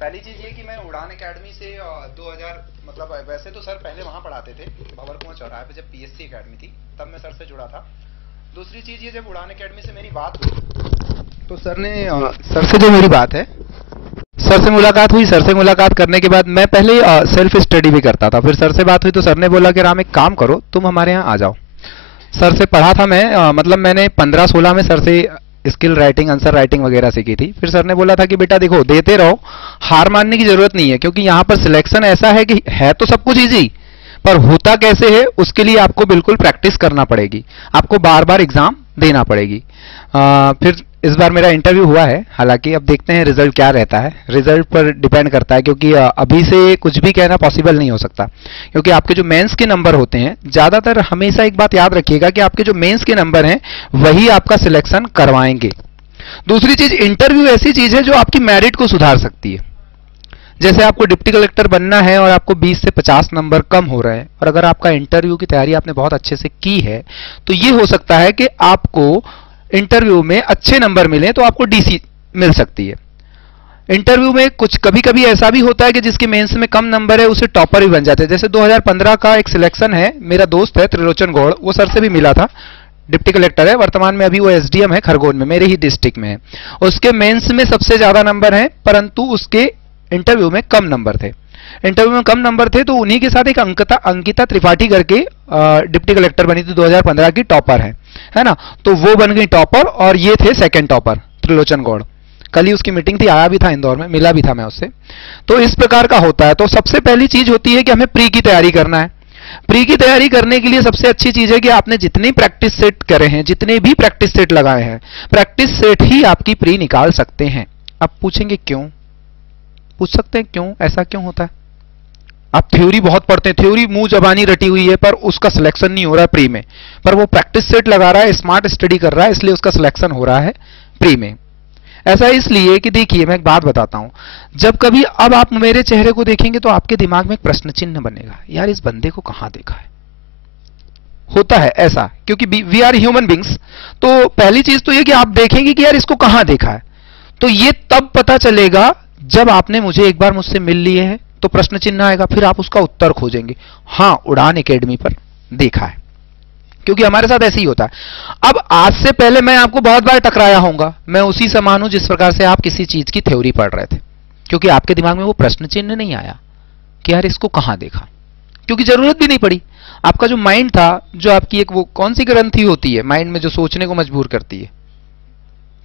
पहली चीज ये कि मैं उड़ान एकेडमी से 2000 मतलब वैसे तो सर पहले वहां पढ़ाते थे भंवर कुआं चौराहे पे, जब पीएससी एकेडमी थी तब मैं सर से जुड़ा था। दूसरी चीज ये, जब उड़ान एकेडमी से मेरी बात हुई तो सर से जो मेरी बात है, सर से मुलाकात हुई। सर से मुलाकात करने के बाद मैं पहले सेल्फ स्टडी भी करता था, फिर सर से बात हुई तो सर ने बोला कि राम एक काम करो, तुम हमारे यहाँ आ जाओ। सर से पढ़ा था मैं, मतलब मैंने 15-16 में सर से स्किल राइटिंग, आंसर राइटिंग वगैरह सीखी थी। फिर सर ने बोला था कि बेटा देखो, देते रहो, हार मानने की जरूरत नहीं है, क्योंकि यहाँ पर सिलेक्शन ऐसा है कि है तो सब कुछ इजी, पर होता कैसे है उसके लिए आपको बिल्कुल प्रैक्टिस करना पड़ेगी, आपको बार बार एग्जाम देना पड़ेगी। फिर इस बार मेरा इंटरव्यू हुआ है, हालांकि अब देखते हैं रिजल्ट क्या रहता है, रिजल्ट पर डिपेंड करता है, क्योंकि अभी से कुछ भी कहना पॉसिबल नहीं हो सकता, क्योंकि आपके जो मेंस के नंबर होते हैं, ज्यादातर हमेशा एक बात याद रखिएगा कि आपके जो मेंस के नंबर हैं वही आपका सिलेक्शन करवाएंगे। दूसरी चीज, इंटरव्यू ऐसी चीज है जो आपकी मेरिट को सुधार सकती है। जैसे आपको डिप्टी कलेक्टर बनना है और आपको 20 से 50 नंबर कम हो रहे हैं, और अगर आपका इंटरव्यू की तैयारी आपने बहुत अच्छे से की है तो ये हो सकता है कि आपको इंटरव्यू में अच्छे नंबर मिले तो आपको डीसी मिल सकती है। इंटरव्यू में कुछ कभी कभी ऐसा भी होता है कि जिसके मेंस में कम नंबर है उसे टॉपर भी बन जाते हैं। जैसे 2015 का एक सिलेक्शन है, मेरा दोस्त है त्रिलोचन गौड़, वो सर से भी मिला था, डिप्टी कलेक्टर है वर्तमान में, अभी वो एसडीएम है खरगोन में, मेरे ही डिस्ट्रिक्ट में है। उसके मेंस में सबसे ज्यादा नंबर हैं, परंतु उसके इंटरव्यू में कम नंबर थे। इंटरव्यू में कम नंबर थे तो उन्हीं के साथ एक अंकिता त्रिपाठी करके डिप्टी कलेक्टर बनी थी, 2015 की टॉपर है ना, तो वो बन गई टॉपर, और ये थे सेकंड टॉपर त्रिलोचन गौड़। कल ही उसकी मीटिंग थी, आया भी था इंदौर में, मिला भी था मैं उससे। तो इस प्रकार का होता है। तो सबसे पहली चीज होती है कि हमें प्री की तैयारी करना है। प्री की तैयारी करने के लिए सबसे अच्छी चीज है कि आपने जितने प्रैक्टिस सेट करे हैं, जितने भी प्रैक्टिस सेट लगाए हैं, प्रैक्टिस सेट ही आपकी प्री निकाल सकते हैं। अब पूछेंगे क्यों, पूछ सकते हैं क्यों, ऐसा क्यों होता है? आप थ्योरी बहुत पढ़ते हैं, थ्योरी मुंह जबानी रटी हुई है, पर उसका सिलेक्शन नहीं हो रहा है प्री में, पर वो प्रैक्टिस सेट लगा रहा है, स्मार्ट स्टडी कर रहा है, इसलिए उसका सिलेक्शन हो रहा है प्री में। ऐसा इसलिए कि देखिए, मैं एक बात बताता हूं, जब कभी अब आप मेरे चेहरे को देखेंगे तो आपके दिमाग में एक प्रश्न चिन्ह बनेगा, यार इस बंदे को कहां देखा है। होता है ऐसा, क्योंकि वी आर ह्यूमन बींग्स। तो पहली चीज तो ये कि आप देखेंगे कि यार इसको कहां देखा है, तो ये तब पता चलेगा जब आपने मुझे एक बार मुझसे मिल लिए हैं, तो प्रश्न चिन्ह आएगा, फिर आप उसका उत्तर खोजेंगे, हां उड़ान एकेडमी पर देखा है, क्योंकि हमारे साथ ऐसे ही होता है। अब आज से पहले मैं आपको बहुत बार टकराया होऊंगा, मैं उसी समान हूं जिस प्रकार से आप किसी चीज की थ्योरी पढ़ रहे थे, क्योंकि आपके दिमाग में वो प्रश्न चिन्ह नहीं आया कि यार इसको कहां देखा, क्योंकि जरूरत भी नहीं पड़ी। आपका जो माइंड था, जो आपकी एक वो कौन सी ग्रंथि होती है माइंड में जो सोचने को मजबूर करती है,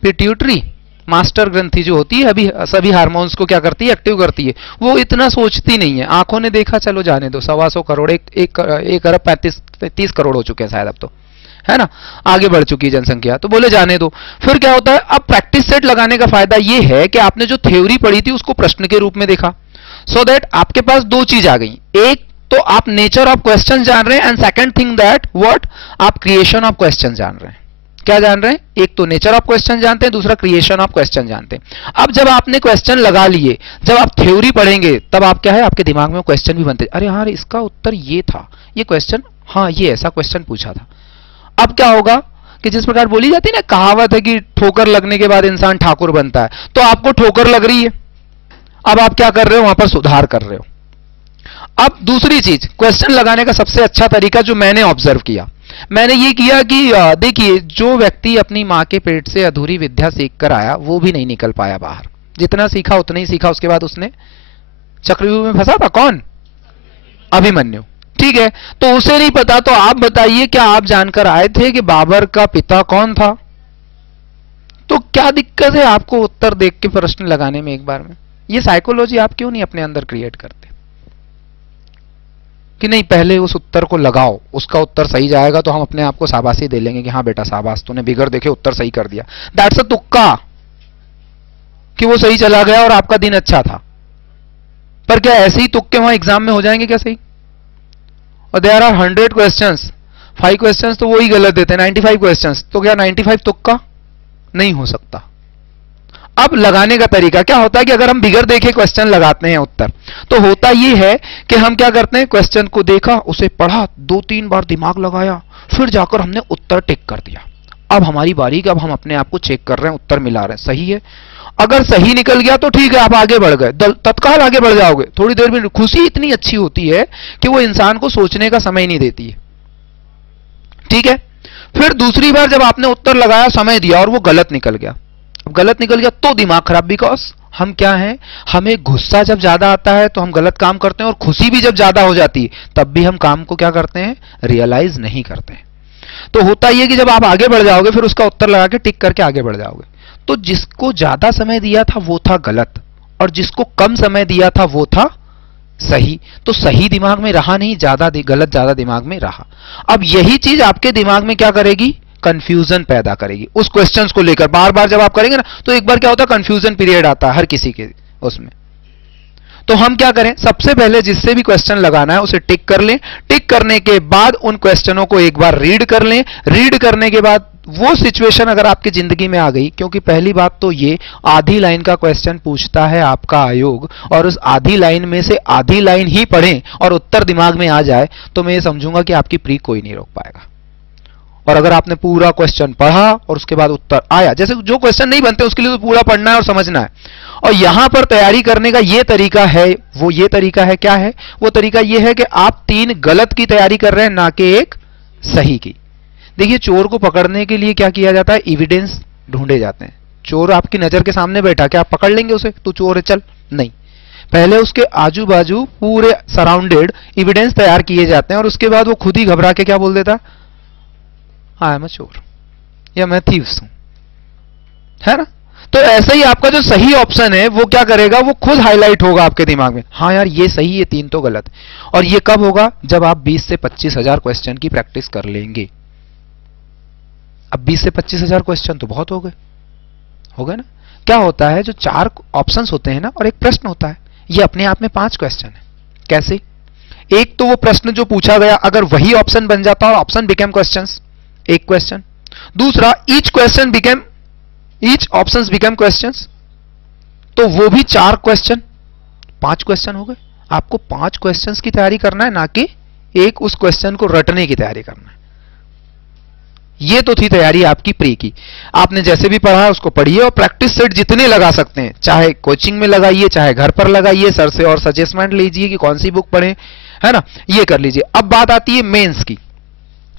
पिट्यूटरी मास्टर ग्रंथि जो होती है, अभी सभी हार्मोन्स को क्या करती है, एक्टिव करती है, वो इतना सोचती नहीं है। आंखों ने देखा, चलो जाने दो, 125 करोड़, 1 अरब 30 करोड़ हो चुके हैं शायद अब तो, है ना, आगे बढ़ चुकी है जनसंख्या, तो बोले जाने दो। फिर क्या होता है, अब प्रैक्टिस सेट लगाने का फायदा ये है कि आपने जो थ्योरी पढ़ी थी उसको प्रश्न के रूप में देखा, सो दैट आपके पास दो चीज आ गई, एक तो आप नेचर ऑफ क्वेश्चन जान रहे हैं, and second thing that what, आप क्रिएशन ऑफ क्वेश्चन जान रहे हैं। क्या जान रहे हैं, एक तो नेचर ऑफ क्वेश्चन जानते हैं, दूसरा क्रिएशन ऑफ क्वेश्चन जानते हैं। अब जब आपने क्वेश्चन लगा लिए, जब आप थ्योरी पढ़ेंगे, तब आप क्या है, आपके दिमाग में क्वेश्चन भी बनते, अरे यार इसका उत्तर ये था, ये क्वेश्चन, हाँ ये ऐसा क्वेश्चन पूछा था। अब क्या होगा कि जिस प्रकार बोली जाती है ना, कहावत है कि ठोकर लगने के बाद इंसान ठाकुर बनता है, तो आपको ठोकर लग रही है, अब आप क्या कर रहे हो, वहां पर सुधार कर रहे हो। अब दूसरी चीज, क्वेश्चन लगाने का सबसे अच्छा तरीका जो मैंने ऑब्जर्व किया, मैंने ये किया कि देखिए, जो व्यक्ति अपनी मां के पेट से अधूरी विद्या सीख कर आया, वो भी नहीं निकल पाया बाहर, जितना सीखा उतना ही सीखा, उसके बाद उसने चक्रव्यूह में फंसा था। कौन? अभिमन्यु। ठीक है, तो उसे नहीं पता, तो आप बताइए, क्या आप जानकर आए थे कि बाबर का पिता कौन था? तो क्या दिक्कत है आपको उत्तर देख के प्रश्न लगाने में एक बार में? ये साइकोलॉजी आप क्यों नहीं अपने अंदर क्रिएट करते कि नहीं पहले उस उत्तर को लगाओ, उसका उत्तर सही जाएगा तो हम अपने आप को शाबाशी दे लेंगे कि हाँ बेटा शाबाश, तूने बिगड़ देखे उत्तर सही कर दिया। दैट्स अ तुक्का, कि वो सही चला गया और आपका दिन अच्छा था। पर क्या ऐसे ही तुक्के वहां एग्जाम में हो जाएंगे क्या सही? और देयर आर 100 क्वेश्चंस, 5 क्वेश्चंस तो वो ही गलत देते हैं, 95 क्वेश्चंस, तो क्या 95 तुक्का? नहीं हो सकता। अब लगाने का तरीका क्या होता है कि अगर हम बिगर देखे क्वेश्चन लगाते हैं उत्तर, तो होता यह है कि हम क्या करते हैं, क्वेश्चन को देखा, उसे पढ़ा, 2-3 बार दिमाग लगाया, फिर जाकर हमने उत्तर टिक कर दिया। अब हमारी बारी कि अब हम अपने आप को चेक कर रहे हैं, उत्तर मिला रहे हैं, सही है। अगर सही निकल गया तो ठीक है, आप आगे बढ़ गए, तत्काल आगे बढ़ जाओगे, थोड़ी देर में। खुशी इतनी अच्छी होती है कि वो इंसान को सोचने का समय नहीं देती है, ठीक है। फिर दूसरी बार जब आपने उत्तर लगाया, समय दिया और वो गलत निकल गया, गलत निकल गया तो दिमाग खराब, बिकॉज हम क्या हैं, हमें गुस्सा जब ज्यादा आता है तो हम गलत काम करते हैं, और खुशी भी जब ज्यादा हो जाती है तब भी हम काम को क्या करते हैं, रियलाइज नहीं करते हैं। तो होता यह कि जब आप आगे बढ़ जाओगे फिर उसका उत्तर लगा के टिक करके आगे बढ़ जाओगे। तो जिसको ज्यादा समय दिया था वो था गलत, और जिसको कम समय दिया था वो था सही। तो सही दिमाग में रहा नहीं, गलत ज्यादा दिमाग में रहा। अब यही चीज आपके दिमाग में क्या करेगी, कंफ्यूजन पैदा करेगी उस क्वेश्चंस को लेकर। बार बार जब आप करेंगे ना तो एक बार क्या होता है, कंफ्यूजन पीरियड आता है हर किसी के उसमें। तो हम क्या करें, सबसे पहले जिससे भी क्वेश्चन लगाना है उसे टिक कर लें। टिक करने के बाद उन क्वेश्चनों को एक बार रीड कर लें। रीड करने के बाद वो सिचुएशन अगर आपकी जिंदगी में आ गई, क्योंकि पहली बात तो ये आधी लाइन का क्वेश्चन पूछता है आपका आयोग, और उस आधी लाइन में से आधी लाइन ही पढ़ें और उत्तर दिमाग में आ जाए, तो मैं ये समझूंगा कि आपकी प्री कोई नहीं रोक पाएगा। और अगर आपने पूरा क्वेश्चन पढ़ा और उसके बाद उत्तर आया, जैसे जो क्वेश्चन नहीं बनते उसके लिए तो पूरा पढ़ना है और समझना है। और यहां पर तैयारी करने का ये तरीका है, वो ये तरीका है, क्या है वो तरीका, ये है कि आप 3 गलत की तैयारी कर रहे हैं, ना कि एक सही की। देखिए, चोर को पकड़ने के लिए क्या किया जाता है, एविडेंस ढूंढे जाते हैं। चोर आपकी नजर के सामने बैठा, क्या आप पकड़ लेंगे उसे, तू चोर है चल, नहीं। पहले उसके आजू बाजू पूरे सराउंडेड एविडेंस तैयार किए जाते हैं, और उसके बाद वो खुद ही घबरा के क्या बोल देता, आई एम अ चोर, या मैं थीव्स हूं, है ना। तो ऐसे ही आपका जो सही ऑप्शन है वो क्या करेगा, वो खुद हाईलाइट होगा आपके दिमाग में, हाँ यार ये सही है, 3 तो गलत। और ये कब होगा, जब आप 20 से 25 हजार क्वेश्चन की प्रैक्टिस कर लेंगे। अब 20 से 25 हजार क्वेश्चन तो बहुत हो गए ना। क्या होता है, जो 4 ऑप्शंस होते हैं ना और एक प्रश्न होता है, ये अपने आप में 5 क्वेश्चन है। कैसे, एक तो वो प्रश्न जो पूछा गया अगर वही ऑप्शन बन जाता और ऑप्शन बिकेम क्वेश्चंस, एक क्वेश्चन। दूसरा, ईच ऑप्शंस बिकम क्वेश्चंस, तो वो भी 4 क्वेश्चन, 5 क्वेश्चन हो गए। आपको 5 क्वेश्चंस की तैयारी करना है, ना कि एक उस क्वेश्चन को रटने की तैयारी करना है। ये तो थी तैयारी आपकी प्री की। आपने जैसे भी पढ़ा उसको पढ़िए, और प्रैक्टिस सेट जितने लगा सकते हैं, चाहे कोचिंग में लगाइए चाहे घर पर लगाइए, सर से और सजेस्टमेंट लीजिए कि कौन सी बुक पढ़ें, है ना, ये कर लीजिए। अब बात आती है मेंस की।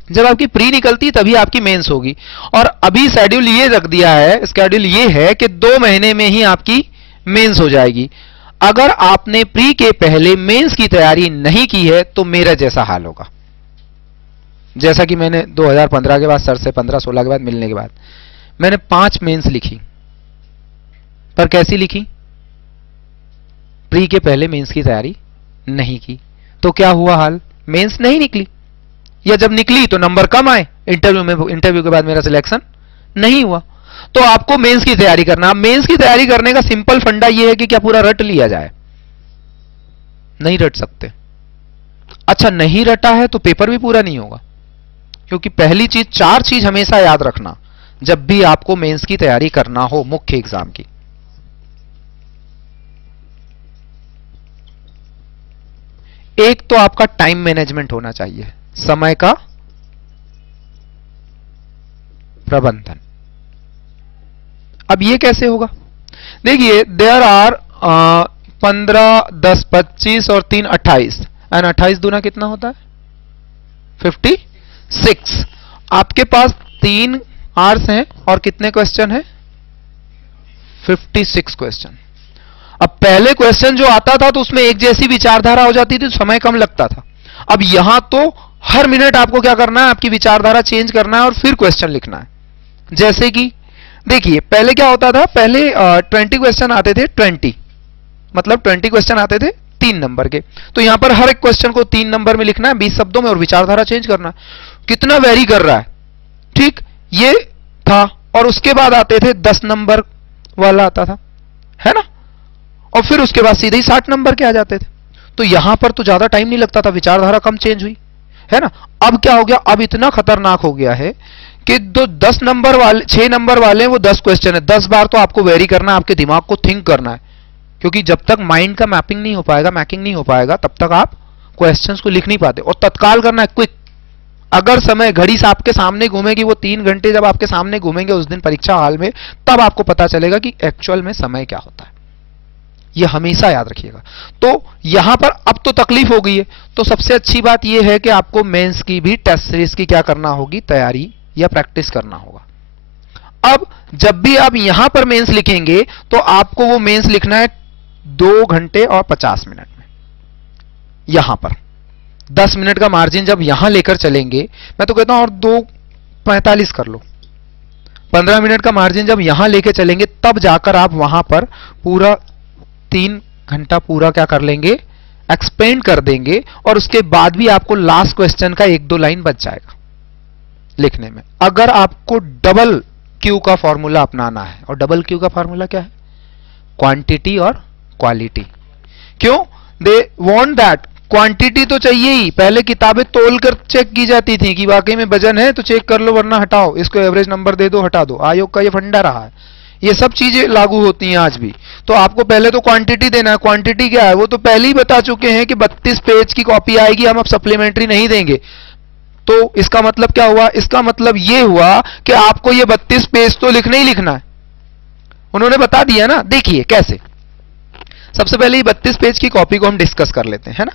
जब आपकी प्री निकलती तभी आपकी मेंस होगी, और अभी शेड्यूल ये रख दिया है, शेड्यूल ये है कि 2 महीने में ही आपकी मेंस हो जाएगी। अगर आपने प्री के पहले मेंस की तैयारी नहीं की है तो मेरा जैसा हाल होगा। जैसा कि मैंने 2015 के बाद, सर से 15-16 के बाद मिलने के बाद मैंने 5 मेंस लिखी, पर कैसी लिखी, प्री के पहले मेंस की तैयारी नहीं की। तो क्या हुआ हाल, मेंस नहीं निकली, या जब निकली तो नंबर कम आए, इंटरव्यू के बाद मेरा सिलेक्शन नहीं हुआ। तो आपको मेंस की तैयारी करना। मेंस की तैयारी करने का सिंपल फंडा यह है कि क्या पूरा रट लिया जाए, नहीं रट सकते। अच्छा, नहीं रटा है तो पेपर भी पूरा नहीं होगा, क्योंकि पहली चीज, 4 चीज हमेशा याद रखना जब भी आपको मेंस की तैयारी करना हो, मुख्य एग्जाम की। एक तो आपका टाइम मैनेजमेंट होना चाहिए, समय का प्रबंधन। अब ये कैसे होगा, देखिए, देयर आर 15, 10, 25 और 3 28, एंड 28 दूना कितना होता है, 56। आपके पास 3 आवर्स हैं और कितने क्वेश्चन हैं, 56 क्वेश्चन। अब पहले क्वेश्चन जो आता था तो उसमें एक जैसी विचारधारा हो जाती थी, समय कम लगता था। अब यहां तो हर मिनट आपको क्या करना है, आपकी विचारधारा चेंज करना है और फिर क्वेश्चन लिखना है। जैसे कि देखिए, पहले क्या होता था, पहले 20 क्वेश्चन आते थे, 20 मतलब 20 क्वेश्चन आते थे 3 नंबर के। तो यहां पर हर एक क्वेश्चन को 3 नंबर में लिखना है, 20 शब्दों में, और विचारधारा चेंज करना है। कितना वेरी कर रहा है, ठीक, ये था। और उसके बाद आते थे 10 नंबर वाला आता था, है ना, और फिर उसके बाद सीधे ही 60 नंबर के आ जाते थे। तो यहां पर तो ज्यादा टाइम नहीं लगता था, विचारधारा कम चेंज हुई, है ना। अब क्या हो गया, अब इतना खतरनाक हो गया है कि 10 नंबर वाले, 6 नंबर वाले, वो 10 क्वेश्चन है, 10 बार तो आपको वेरी करना है, आपके दिमाग को थिंक करना है, क्योंकि जब तक माइंड का मैपिंग नहीं हो पाएगा, मैकिंग नहीं हो पाएगा, तब तक आप क्वेश्चंस को लिख नहीं पाते। और तत्काल करना है, क्विक। अगर समय घड़ी से आपके सामने घूमेगी, वो 3 घंटे जब आपके सामने घूमेंगे उस दिन परीक्षा हाल में, तब आपको पता चलेगा कि एक्चुअल में समय क्या होता है। ये हमेशा याद रखिएगा। तो यहां पर अब तो तकलीफ हो गई है, तो सबसे अच्छी बात यह है कि आपको मेंस की भी टेस्ट सीरीज की क्या करना होगी, तैयारी या प्रैक्टिस करना होगा। अब जब भी आप यहां पर मेंस लिखेंगे तो आपको वो मेंस लिखना है 2 घंटे और 50 मिनट में। यहां पर 10 मिनट का मार्जिन जब यहां लेकर चलेंगे, मैं तो कहता हूं और 2:45 कर लो, 15 मिनट का मार्जिन जब यहां लेकर चलेंगे, तब जाकर आप वहां पर पूरा 3 घंटा पूरा क्या कर लेंगे, एक्सपेंड कर देंगे, और उसके बाद भी आपको लास्ट क्वेश्चन का 1-2 लाइन बच जाएगा लिखने में। अगर आपको डबल क्यू का फॉर्मूला अपनाना है, और डबल क्यू का फॉर्मूला क्या है, क्वांटिटी और क्वालिटी। क्यों? दे वांट दैट, क्वांटिटी तो चाहिए ही, पहले किताबें तोल कर चेक की जाती थी कि वाकई में वजन है तो चेक कर लो, वरना हटाओ, इसको एवरेज नंबर दे दो, हटा दो। आयोग का ये फंडा रहा है, ये सब चीजें लागू होती हैं आज भी। तो आपको पहले तो क्वांटिटी देना है। क्वांटिटी क्या है वो तो पहले ही बता चुके हैं कि 32 पेज की कॉपी आएगी, हम अब सप्लीमेंट्री नहीं देंगे। तो इसका मतलब क्या हुआ, इसका मतलब ये हुआ कि आपको ये 32 पेज तो लिखना ही लिखना है, उन्होंने बता दिया ना। देखिए कैसे, सबसे पहले ये 32 पेज की कॉपी को हम डिस्कस कर लेते हैं, है ना।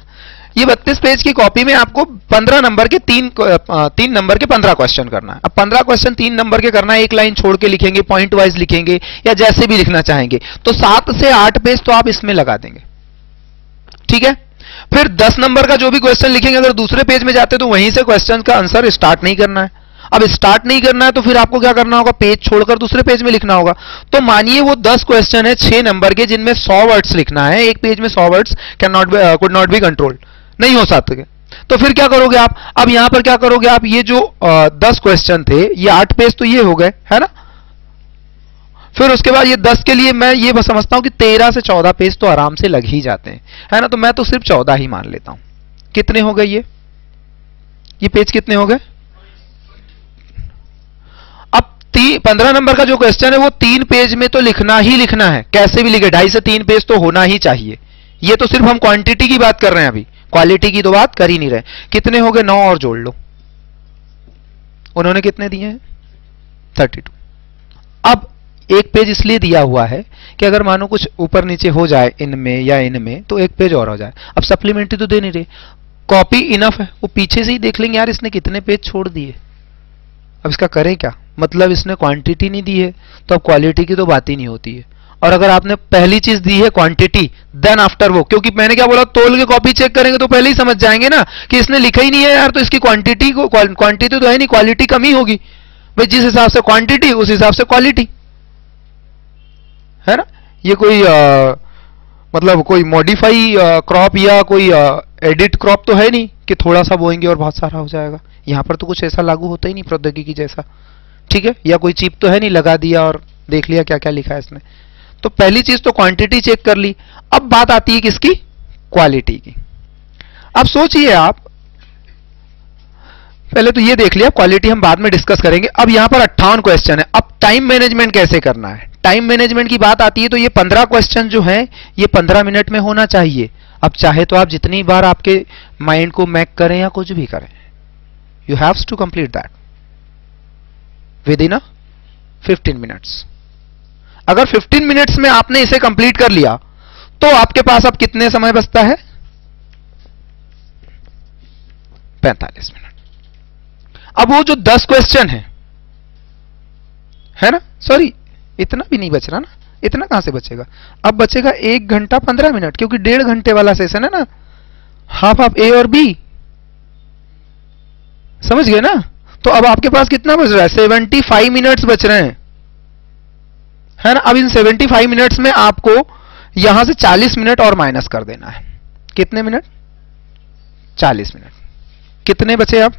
ये 32 पेज की कॉपी में आपको 15 नंबर के 3 नंबर के 15 क्वेश्चन करना है। अब 15 क्वेश्चन 3 नंबर के करना है, एक लाइन छोड़ के लिखेंगे, पॉइंट वाइज लिखेंगे, या जैसे भी लिखना चाहेंगे, तो 7 से 8 पेज तो आप इसमें लगा देंगे, ठीक है। फिर 10 नंबर का जो भी क्वेश्चन लिखेंगे, अगर दूसरे पेज में जाते तो वहीं से क्वेश्चन का आंसर स्टार्ट नहीं करना है। अब स्टार्ट नहीं करना है तो फिर आपको क्या करना होगा, पेज छोड़कर दूसरे पेज में लिखना होगा। तो मानिए वो 10 क्वेश्चन है 6 नंबर के, जिनमें 100 वर्ड्स लिखना है, एक पेज में 100 words could not be controlled, नहीं हो सकते। तो फिर क्या करोगे आप, अब यहां पर क्या करोगे आप, ये जो 10 क्वेश्चन थे, ये 8 पेज तो ये हो गए, है ना। फिर उसके बाद ये 10 के लिए मैं ये समझता हूं कि 13 से 14 पेज तो आराम से लग ही जाते हैं, है ना। तो मैं तो सिर्फ 14 ही मान लेता हूं। कितने हो गए ये पेज कितने हो गए। अब 15 नंबर का जो क्वेश्चन है वो 3 पेज में तो लिखना ही लिखना है, कैसे भी लिखे, 2.5 से 3 पेज तो होना ही चाहिए। ये तो सिर्फ हम क्वांटिटी की बात कर रहे हैं, अभी क्वालिटी की तो बात कर ही नहीं रहे। कितने हो गए, 9 और जोड़ लो, उन्होंने कितने दिए हैं, 32। अब एक पेज इसलिए दिया हुआ है कि अगर मानो कुछ ऊपर नीचे हो जाए इनमें या इनमें, तो एक पेज और हो जाए। अब सप्लीमेंट्री तो दे नहीं रहे, कॉपी इनफ है, वो पीछे से ही देख लेंगे यार इसने कितने पेज छोड़ दिए। अब इसका करें क्या, मतलब इसने क्वांटिटी नहीं दी है, तो अब क्वालिटी की तो बात ही नहीं होती है। और अगर आपने पहली चीज दी है क्वांटिटी, देन आफ्टर वो, क्योंकि मैंने क्या बोला, तोल के कॉपी चेक करेंगे तो पहले ही समझ जाएंगे ना कि इसने लिखा ही नहीं है यार, तो इसकी क्वांटिटी तो है नहीं, क्वालिटी कमी होगी भाई। जिस हिसाब से क्वांटिटी उस हिसाब से क्वालिटी, है ना। ये कोई मतलब कोई मॉडिफाई क्रॉप या कोई एडिट क्रॉप तो है नहीं कि थोड़ा सा बोएंगे और बहुत सारा हो जाएगा। यहां पर तो कुछ ऐसा लागू होता ही नहीं प्रौद्योगिकी जैसा, ठीक है। या कोई चिप तो है नहीं, लगा दिया और देख लिया क्या क्या लिखा है इसने। तो पहली चीज तो क्वांटिटी चेक कर ली। अब बात आती है किसकी, क्वालिटी की। अब सोचिए आप, पहले तो ये देख लिया, क्वालिटी हम बाद में डिस्कस करेंगे। अब यहां पर 58 क्वेश्चन है। अब टाइम मैनेजमेंट कैसे करना है, टाइम मैनेजमेंट की बात आती है तो ये 15 क्वेश्चन जो हैं ये 15 मिनट में होना चाहिए। अब चाहे तो आप जितनी बार आपके माइंड को मैक करें या कुछ भी करें, you have to complete that within 15 minutes. अगर 15 मिनट्स में आपने इसे कंप्लीट कर लिया तो आपके पास अब कितने समय बचता है, 45 मिनट। अब वो जो 10 क्वेश्चन है ना, सॉरी इतना भी नहीं बच रहा ना, इतना कहां से बचेगा, अब बचेगा 1 घंटा 15 मिनट, क्योंकि 1.5 घंटे वाला सेशन है ना, हाफ ए और बी, समझ गए ना। तो अब आपके पास कितना बच रहा है, 75 मिनट्स बच रहे हैं, है ना। अब इन 75 मिनट्स में आपको यहां से 40 मिनट और माइनस कर देना है। कितने मिनट, 40 मिनट। कितने बचे अब,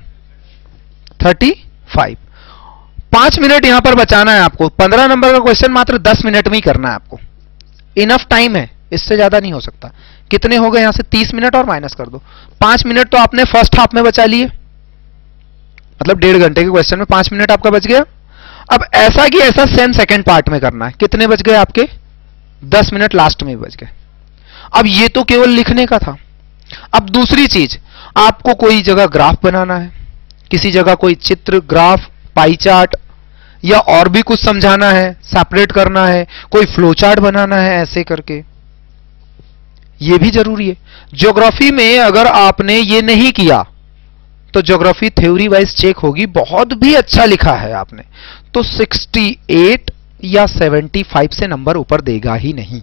35। 5 मिनट यहां पर बचाना है आपको। 15 नंबर का क्वेश्चन मात्र 10 मिनट में ही करना है आपको, इनफ टाइम है, इससे ज्यादा नहीं हो सकता। कितने हो गए, यहां से 30 मिनट और माइनस कर दो। 5 मिनट तो आपने फर्स्ट हाफ में बचा लिए, मतलब 1.5 घंटे के क्वेश्चन में 5 मिनट आपका बच गया। अब ऐसा कि ऐसा सेकंड पार्ट में करना है। कितने बच गए आपके, 10 मिनट लास्ट में बच गए। अब ये तो केवल लिखने का था। अब दूसरी चीज, आपको कोई जगह ग्राफ बनाना है, किसी जगह कोई चित्र, ग्राफ, पाई चार्ट या और भी कुछ समझाना है, सेपरेट करना है, कोई फ्लो चार्ट बनाना है, ऐसे करके, ये भी जरूरी है। ज्योग्राफी में अगर आपने ये नहीं किया तो ज्योग्राफी थ्योरी वाइज चेक होगी, बहुत भी अच्छा लिखा है आपने तो 68 या 75 से नंबर ऊपर देगा ही नहीं।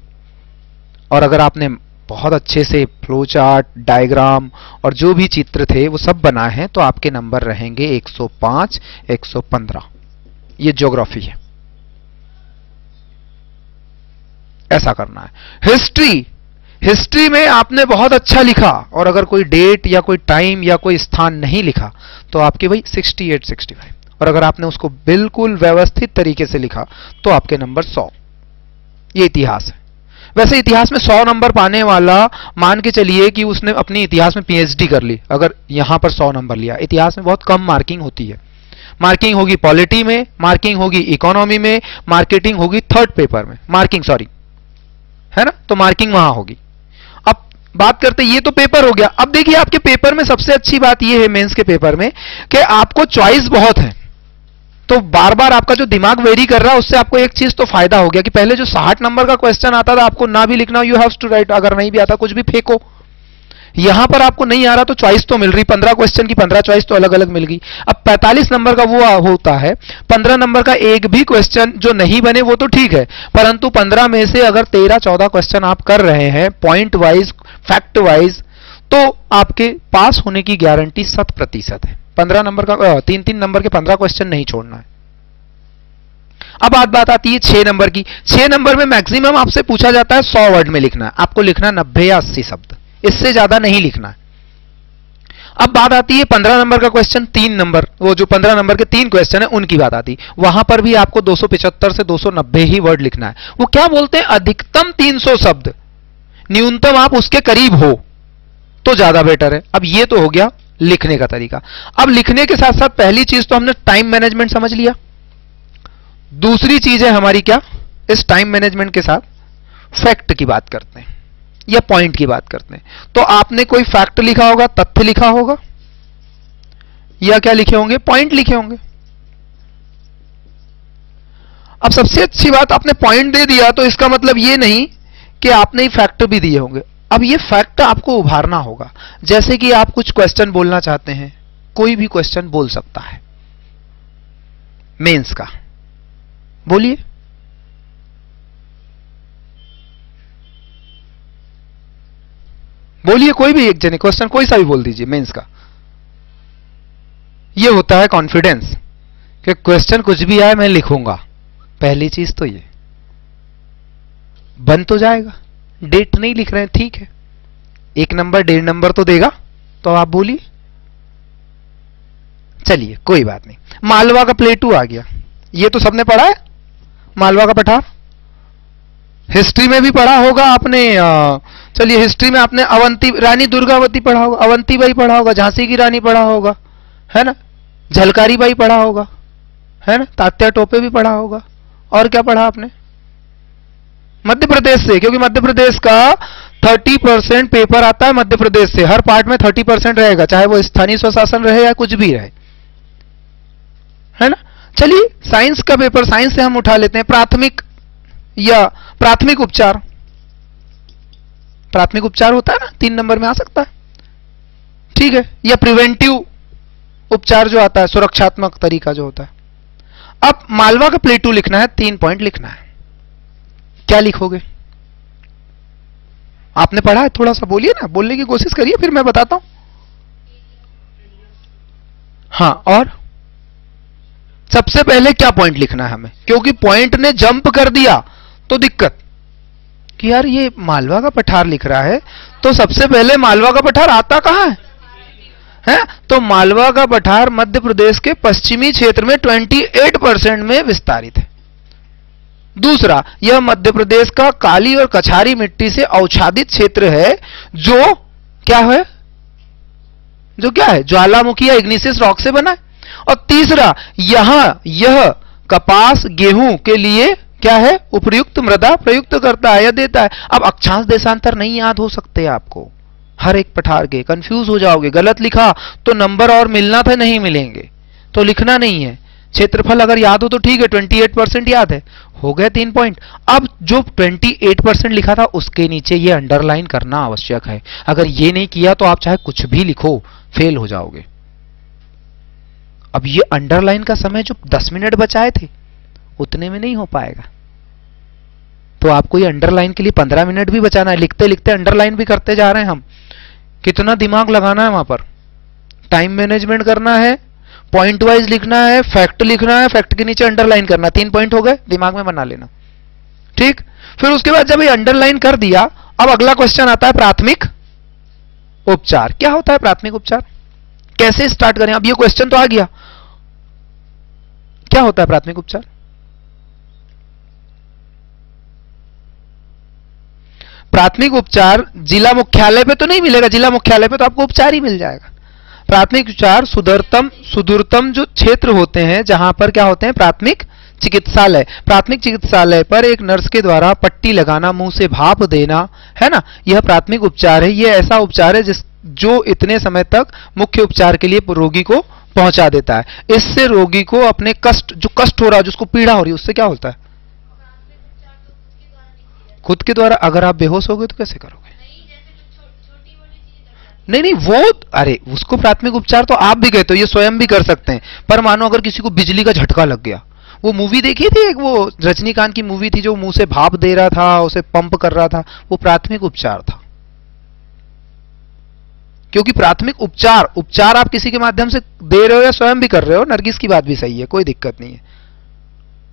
और अगर आपने बहुत अच्छे से फ्लो चार्ट, डायग्राम और जो भी चित्र थे वो सब बनाए हैं तो आपके नंबर रहेंगे 105, 115। ये ज्योग्राफी है, ऐसा करना है। हिस्ट्री में आपने बहुत अच्छा लिखा और अगर कोई डेट या कोई टाइम या कोई स्थान नहीं लिखा तो आपके भाई 68, 65। और अगर आपने उसको बिल्कुल व्यवस्थित तरीके से लिखा तो आपके नंबर 100। ये इतिहास है। वैसे इतिहास में 100 नंबर पाने वाला, मान के चलिए कि उसने अपनी इतिहास में पीएचडी कर ली, अगर यहां पर 100 नंबर लिया। इतिहास में बहुत कम मार्किंग होती है। मार्किंग होगी पॉलिटी में, मार्किंग होगी इकोनॉमी में, मार्केटिंग होगी थर्ड पेपर में, मार्किंग सॉरी, है ना, तो मार्किंग वहां होगी। अब बात करते, ये तो पेपर हो गया। अब देखिए आपके पेपर में सबसे अच्छी बात ये है मेंस के पेपर में कि आपको चॉइस बहुत है, तो बार बार आपका जो दिमाग वेरी कर रहा है उससे आपको एक चीज तो फायदा हो गया कि पहले जो 60 नंबर का क्वेश्चन आता था आपको ना भी लिखना, यू हैव टू राइट, अगर नहीं भी आता कुछ भी फेंको। यहां पर आपको नहीं आ रहा तो चॉइस तो मिल रही, 15 क्वेश्चन की 15 चॉइस तो अलग अलग मिल गई। अब 45 नंबर का वो होता है, 15 नंबर का एक भी क्वेश्चन जो नहीं बने वो तो ठीक है, परंतु 15 में से अगर 13-14 क्वेश्चन आप कर रहे हैं पॉइंट वाइज, फैक्ट वाइज, तो आपके पास होने की गारंटी 100% है। 15 नंबर का 3-3 नंबर के 15 क्वेश्चन नहीं छोड़ना है। अब बात आती है 6 नंबर की। 6 नंबर में मैक्सिमम आपसे पूछा जाता है 100 वर्ड में लिखना है, आपको लिखना 90 या 80 शब्द, इससे ज्यादा नहीं लिखना है। अब बात आती है 15 नंबर का क्वेश्चन, 3 नंबर, वो जो 15 नंबर के 3 क्वेश्चन है उनकी बात आती है। वहां पर भी आपको 275 से 290 ही वर्ड लिखना है। वो क्या बोलते हैं, अधिकतम 300 शब्द, न्यूनतम आप उसके करीब हो तो ज्यादा बेटर है। अब ये तो हो गया लिखने का तरीका। अब लिखने के साथ साथ पहली चीज तो हमने टाइम मैनेजमेंट समझ लिया। दूसरी चीज है हमारी क्या, इस टाइम मैनेजमेंट के साथ फैक्ट की बात करते हैं या पॉइंट की बात करते हैं। तो आपने कोई फैक्ट लिखा होगा, तथ्य लिखा होगा, या क्या लिखे होंगे, पॉइंट लिखे होंगे। अब सबसे अच्छी बात, आपने पॉइंट दे दिया तो इसका मतलब ये नहीं कि आपने फैक्ट भी दिए होंगे। अब ये फैक्ट आपको उभारना होगा। जैसे कि आप कुछ क्वेश्चन बोलना चाहते हैं, कोई भी क्वेश्चन बोल सकता है मेंस का, बोलिए। बोलिए कोई भी एक जने क्वेश्चन कोई सा भी बोल दीजिए मेंस का। ये होता है कॉन्फिडेंस कि क्वेश्चन कुछ भी आए मैं लिखूंगा। पहली चीज तो ये बन तो जाएगा। डेट नहीं लिख रहे हैं, ठीक है, 1 नंबर 1.5 नंबर तो देगा, तो आप बोलिए, चलिए कोई बात नहीं। मालवा का प्लेटू आ गया, ये तो सबने पढ़ा है, मालवा का पठार। हिस्ट्री में भी पढ़ा होगा आपने। चलिए हिस्ट्री में आपने अवंती रानी दुर्गावती पढ़ा होगा, अवंती बाई पढ़ा होगा, झांसी की रानी पढ़ा होगा, है ना, झलकारी बाई पढ़ा होगा, है ना, तात्या टोपे भी पढ़ा होगा। और क्या पढ़ा आपने, मध्य प्रदेश से, क्योंकि मध्य प्रदेश का 30% पेपर आता है मध्य प्रदेश से। हर पार्ट में 30% रहेगा, चाहे वो स्थानीय स्वशासन रहे या कुछ भी रहे, है ना। चलिए साइंस का पेपर, साइंस से हम उठा लेते हैं प्राथमिक या प्राथमिक उपचार। प्राथमिक उपचार होता है ना, 3 नंबर में आ सकता है, ठीक है, या प्रिवेंटिव उपचार जो आता है, सुरक्षात्मक तरीका जो होता है। अब मालवा का प्लेटू लिखना है, 3 पॉइंट लिखना है, क्या लिखोगे? आपने पढ़ा है, थोड़ा सा बोलिए ना, बोलने की कोशिश करिए, फिर मैं बताता हूं। हाँ, और सबसे पहले क्या पॉइंट लिखना है हमें, क्योंकि पॉइंट ने जंप कर दिया तो दिक्कत कि यार ये मालवा का पठार लिख रहा है, तो सबसे पहले मालवा का पठार आता कहां है? तो मालवा का पठार मध्य प्रदेश के पश्चिमी क्षेत्र में 28% में विस्तारित है। दूसरा, यह मध्य प्रदेश का काली और कछारी मिट्टी से आच्छादित क्षेत्र है, जो क्या है, ज्वालामुखी या इग्निशियस रॉक से बना है। और तीसरा, यह कपास गेहूं के लिए क्या है, उपयुक्त मृदा प्रयुक्त करता है या देता है। अब अक्षांश देशांतर नहीं याद हो सकते आपको, हर एक पठार के, कंफ्यूज हो जाओगे। गलत लिखा तो नंबर और मिलना था, नहीं मिलेंगे, तो लिखना नहीं है। क्षेत्रफल अगर याद हो तो ठीक है, 28% याद है, हो गए 3 पॉइंट। अब जो 28% लिखा था उसके नीचे ये अंडरलाइन करना आवश्यक है। अगर ये नहीं किया तो आप चाहे कुछ भी लिखो, फेल हो जाओगे। अब ये अंडरलाइन का समय जो 10 मिनट बचाए थे उतने में नहीं हो पाएगा, तो आपको ये अंडरलाइन के लिए 15 मिनट भी बचाना है। लिखते लिखते अंडरलाइन भी करते जा रहे हैं हम, कितना दिमाग लगाना है वहां पर, टाइम मैनेजमेंट करना है, पॉइंट वाइज लिखना है, फैक्ट लिखना है, फैक्ट के नीचे अंडरलाइन करना। 3 पॉइंट हो गए, दिमाग में बना लेना, ठीक। फिर उसके बाद जब ये अंडरलाइन कर दिया, अब अगला क्वेश्चन आता है प्राथमिक उपचार। क्या होता है प्राथमिक उपचार, कैसे स्टार्ट करें? अब ये क्वेश्चन तो आ गया, क्या होता है प्राथमिक उपचार? प्राथमिक उपचार जिला मुख्यालय पे तो नहीं मिलेगा, जिला मुख्यालय पे तो आपको उपचार ही मिल जाएगा। प्राथमिक उपचार सुदूरतम जो क्षेत्र होते हैं जहां पर क्या होते हैं, प्राथमिक चिकित्सालय। प्राथमिक चिकित्सालय पर एक नर्स के द्वारा पट्टी लगाना, मुंह से भाप देना, है ना, यह प्राथमिक उपचार है। यह ऐसा उपचार है जो इतने समय तक मुख्य उपचार के लिए रोगी को पहुंचा देता है। इससे रोगी को अपने कष्ट, जो कष्ट हो रहा है, जिसको पीड़ा हो रही है, उससे क्या होता है? खुद के द्वारा। अगर आप बेहोश हो गए तो कैसे करोगे? नहीं, वो अरे उसको प्राथमिक उपचार तो आप भी कहते हो, ये स्वयं भी कर सकते हैं। पर मानो अगर किसी को बिजली का झटका लग गया, वो मूवी देखी थी एक, वो रजनीकांत की मूवी थी जो मुंह से भाप दे रहा था, उसे पंप कर रहा था, वो प्राथमिक उपचार था। क्योंकि प्राथमिक उपचार आप किसी के माध्यम से दे रहे हो या स्वयं भी कर रहे हो, नरगिस की बात भी सही है, कोई दिक्कत नहीं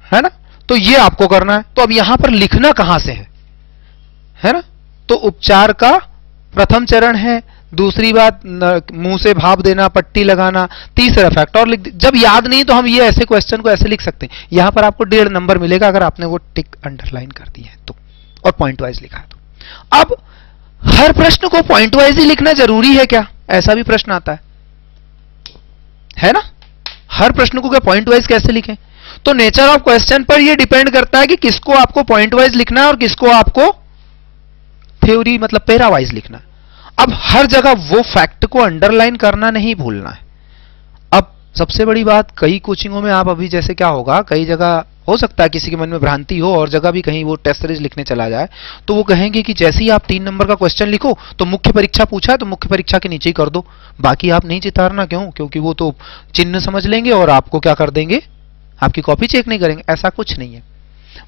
है ना। तो ये आपको करना है। तो अब यहां पर लिखना कहां से है ना, तो उपचार का प्रथम चरण है, दूसरी बात मुंह से भाप देना, पट्टी लगाना, तीसरा फैक्ट और लिख। जब याद नहीं तो हम ये ऐसे क्वेश्चन को ऐसे लिख सकते हैं। यहां पर आपको 1.5 नंबर मिलेगा अगर आपने वो टिक अंडरलाइन कर दी है तो, और पॉइंट वाइज लिखा है तो। अब हर प्रश्न को पॉइंट वाइज ही लिखना जरूरी है क्या? ऐसा भी प्रश्न आता है ना। हर प्रश्न को क्या पॉइंट वाइज कैसे लिखें? तो नेचर ऑफ क्वेश्चन पर यह डिपेंड करता है कि किसको आपको पॉइंट वाइज लिखना है और किसको आपको थ्योरी मतलब पैरा वाइज लिखना है। अब हर जगह वो फैक्ट को अंडरलाइन करना नहीं भूलना है। अब सबसे बड़ी बात, कई कोचिंगों में आप अभी जैसे क्या होगा, कई जगह हो सकता है किसी के मन में भ्रांति हो और जगह भी कहीं वो टेस्ट सीरीज लिखने चला जाए, तो वो कहेंगे कि जैसे ही आप 3 नंबर का क्वेश्चन लिखो तो मुख्य परीक्षा पूछा है तो मुख्य परीक्षा के नीचे ही कर दो, बाकी आप नहीं चितारना। क्यों? क्योंकि वो तो चिन्ह समझ लेंगे और आपको क्या कर देंगे, आपकी कॉपी चेक नहीं करेंगे। ऐसा कुछ नहीं है।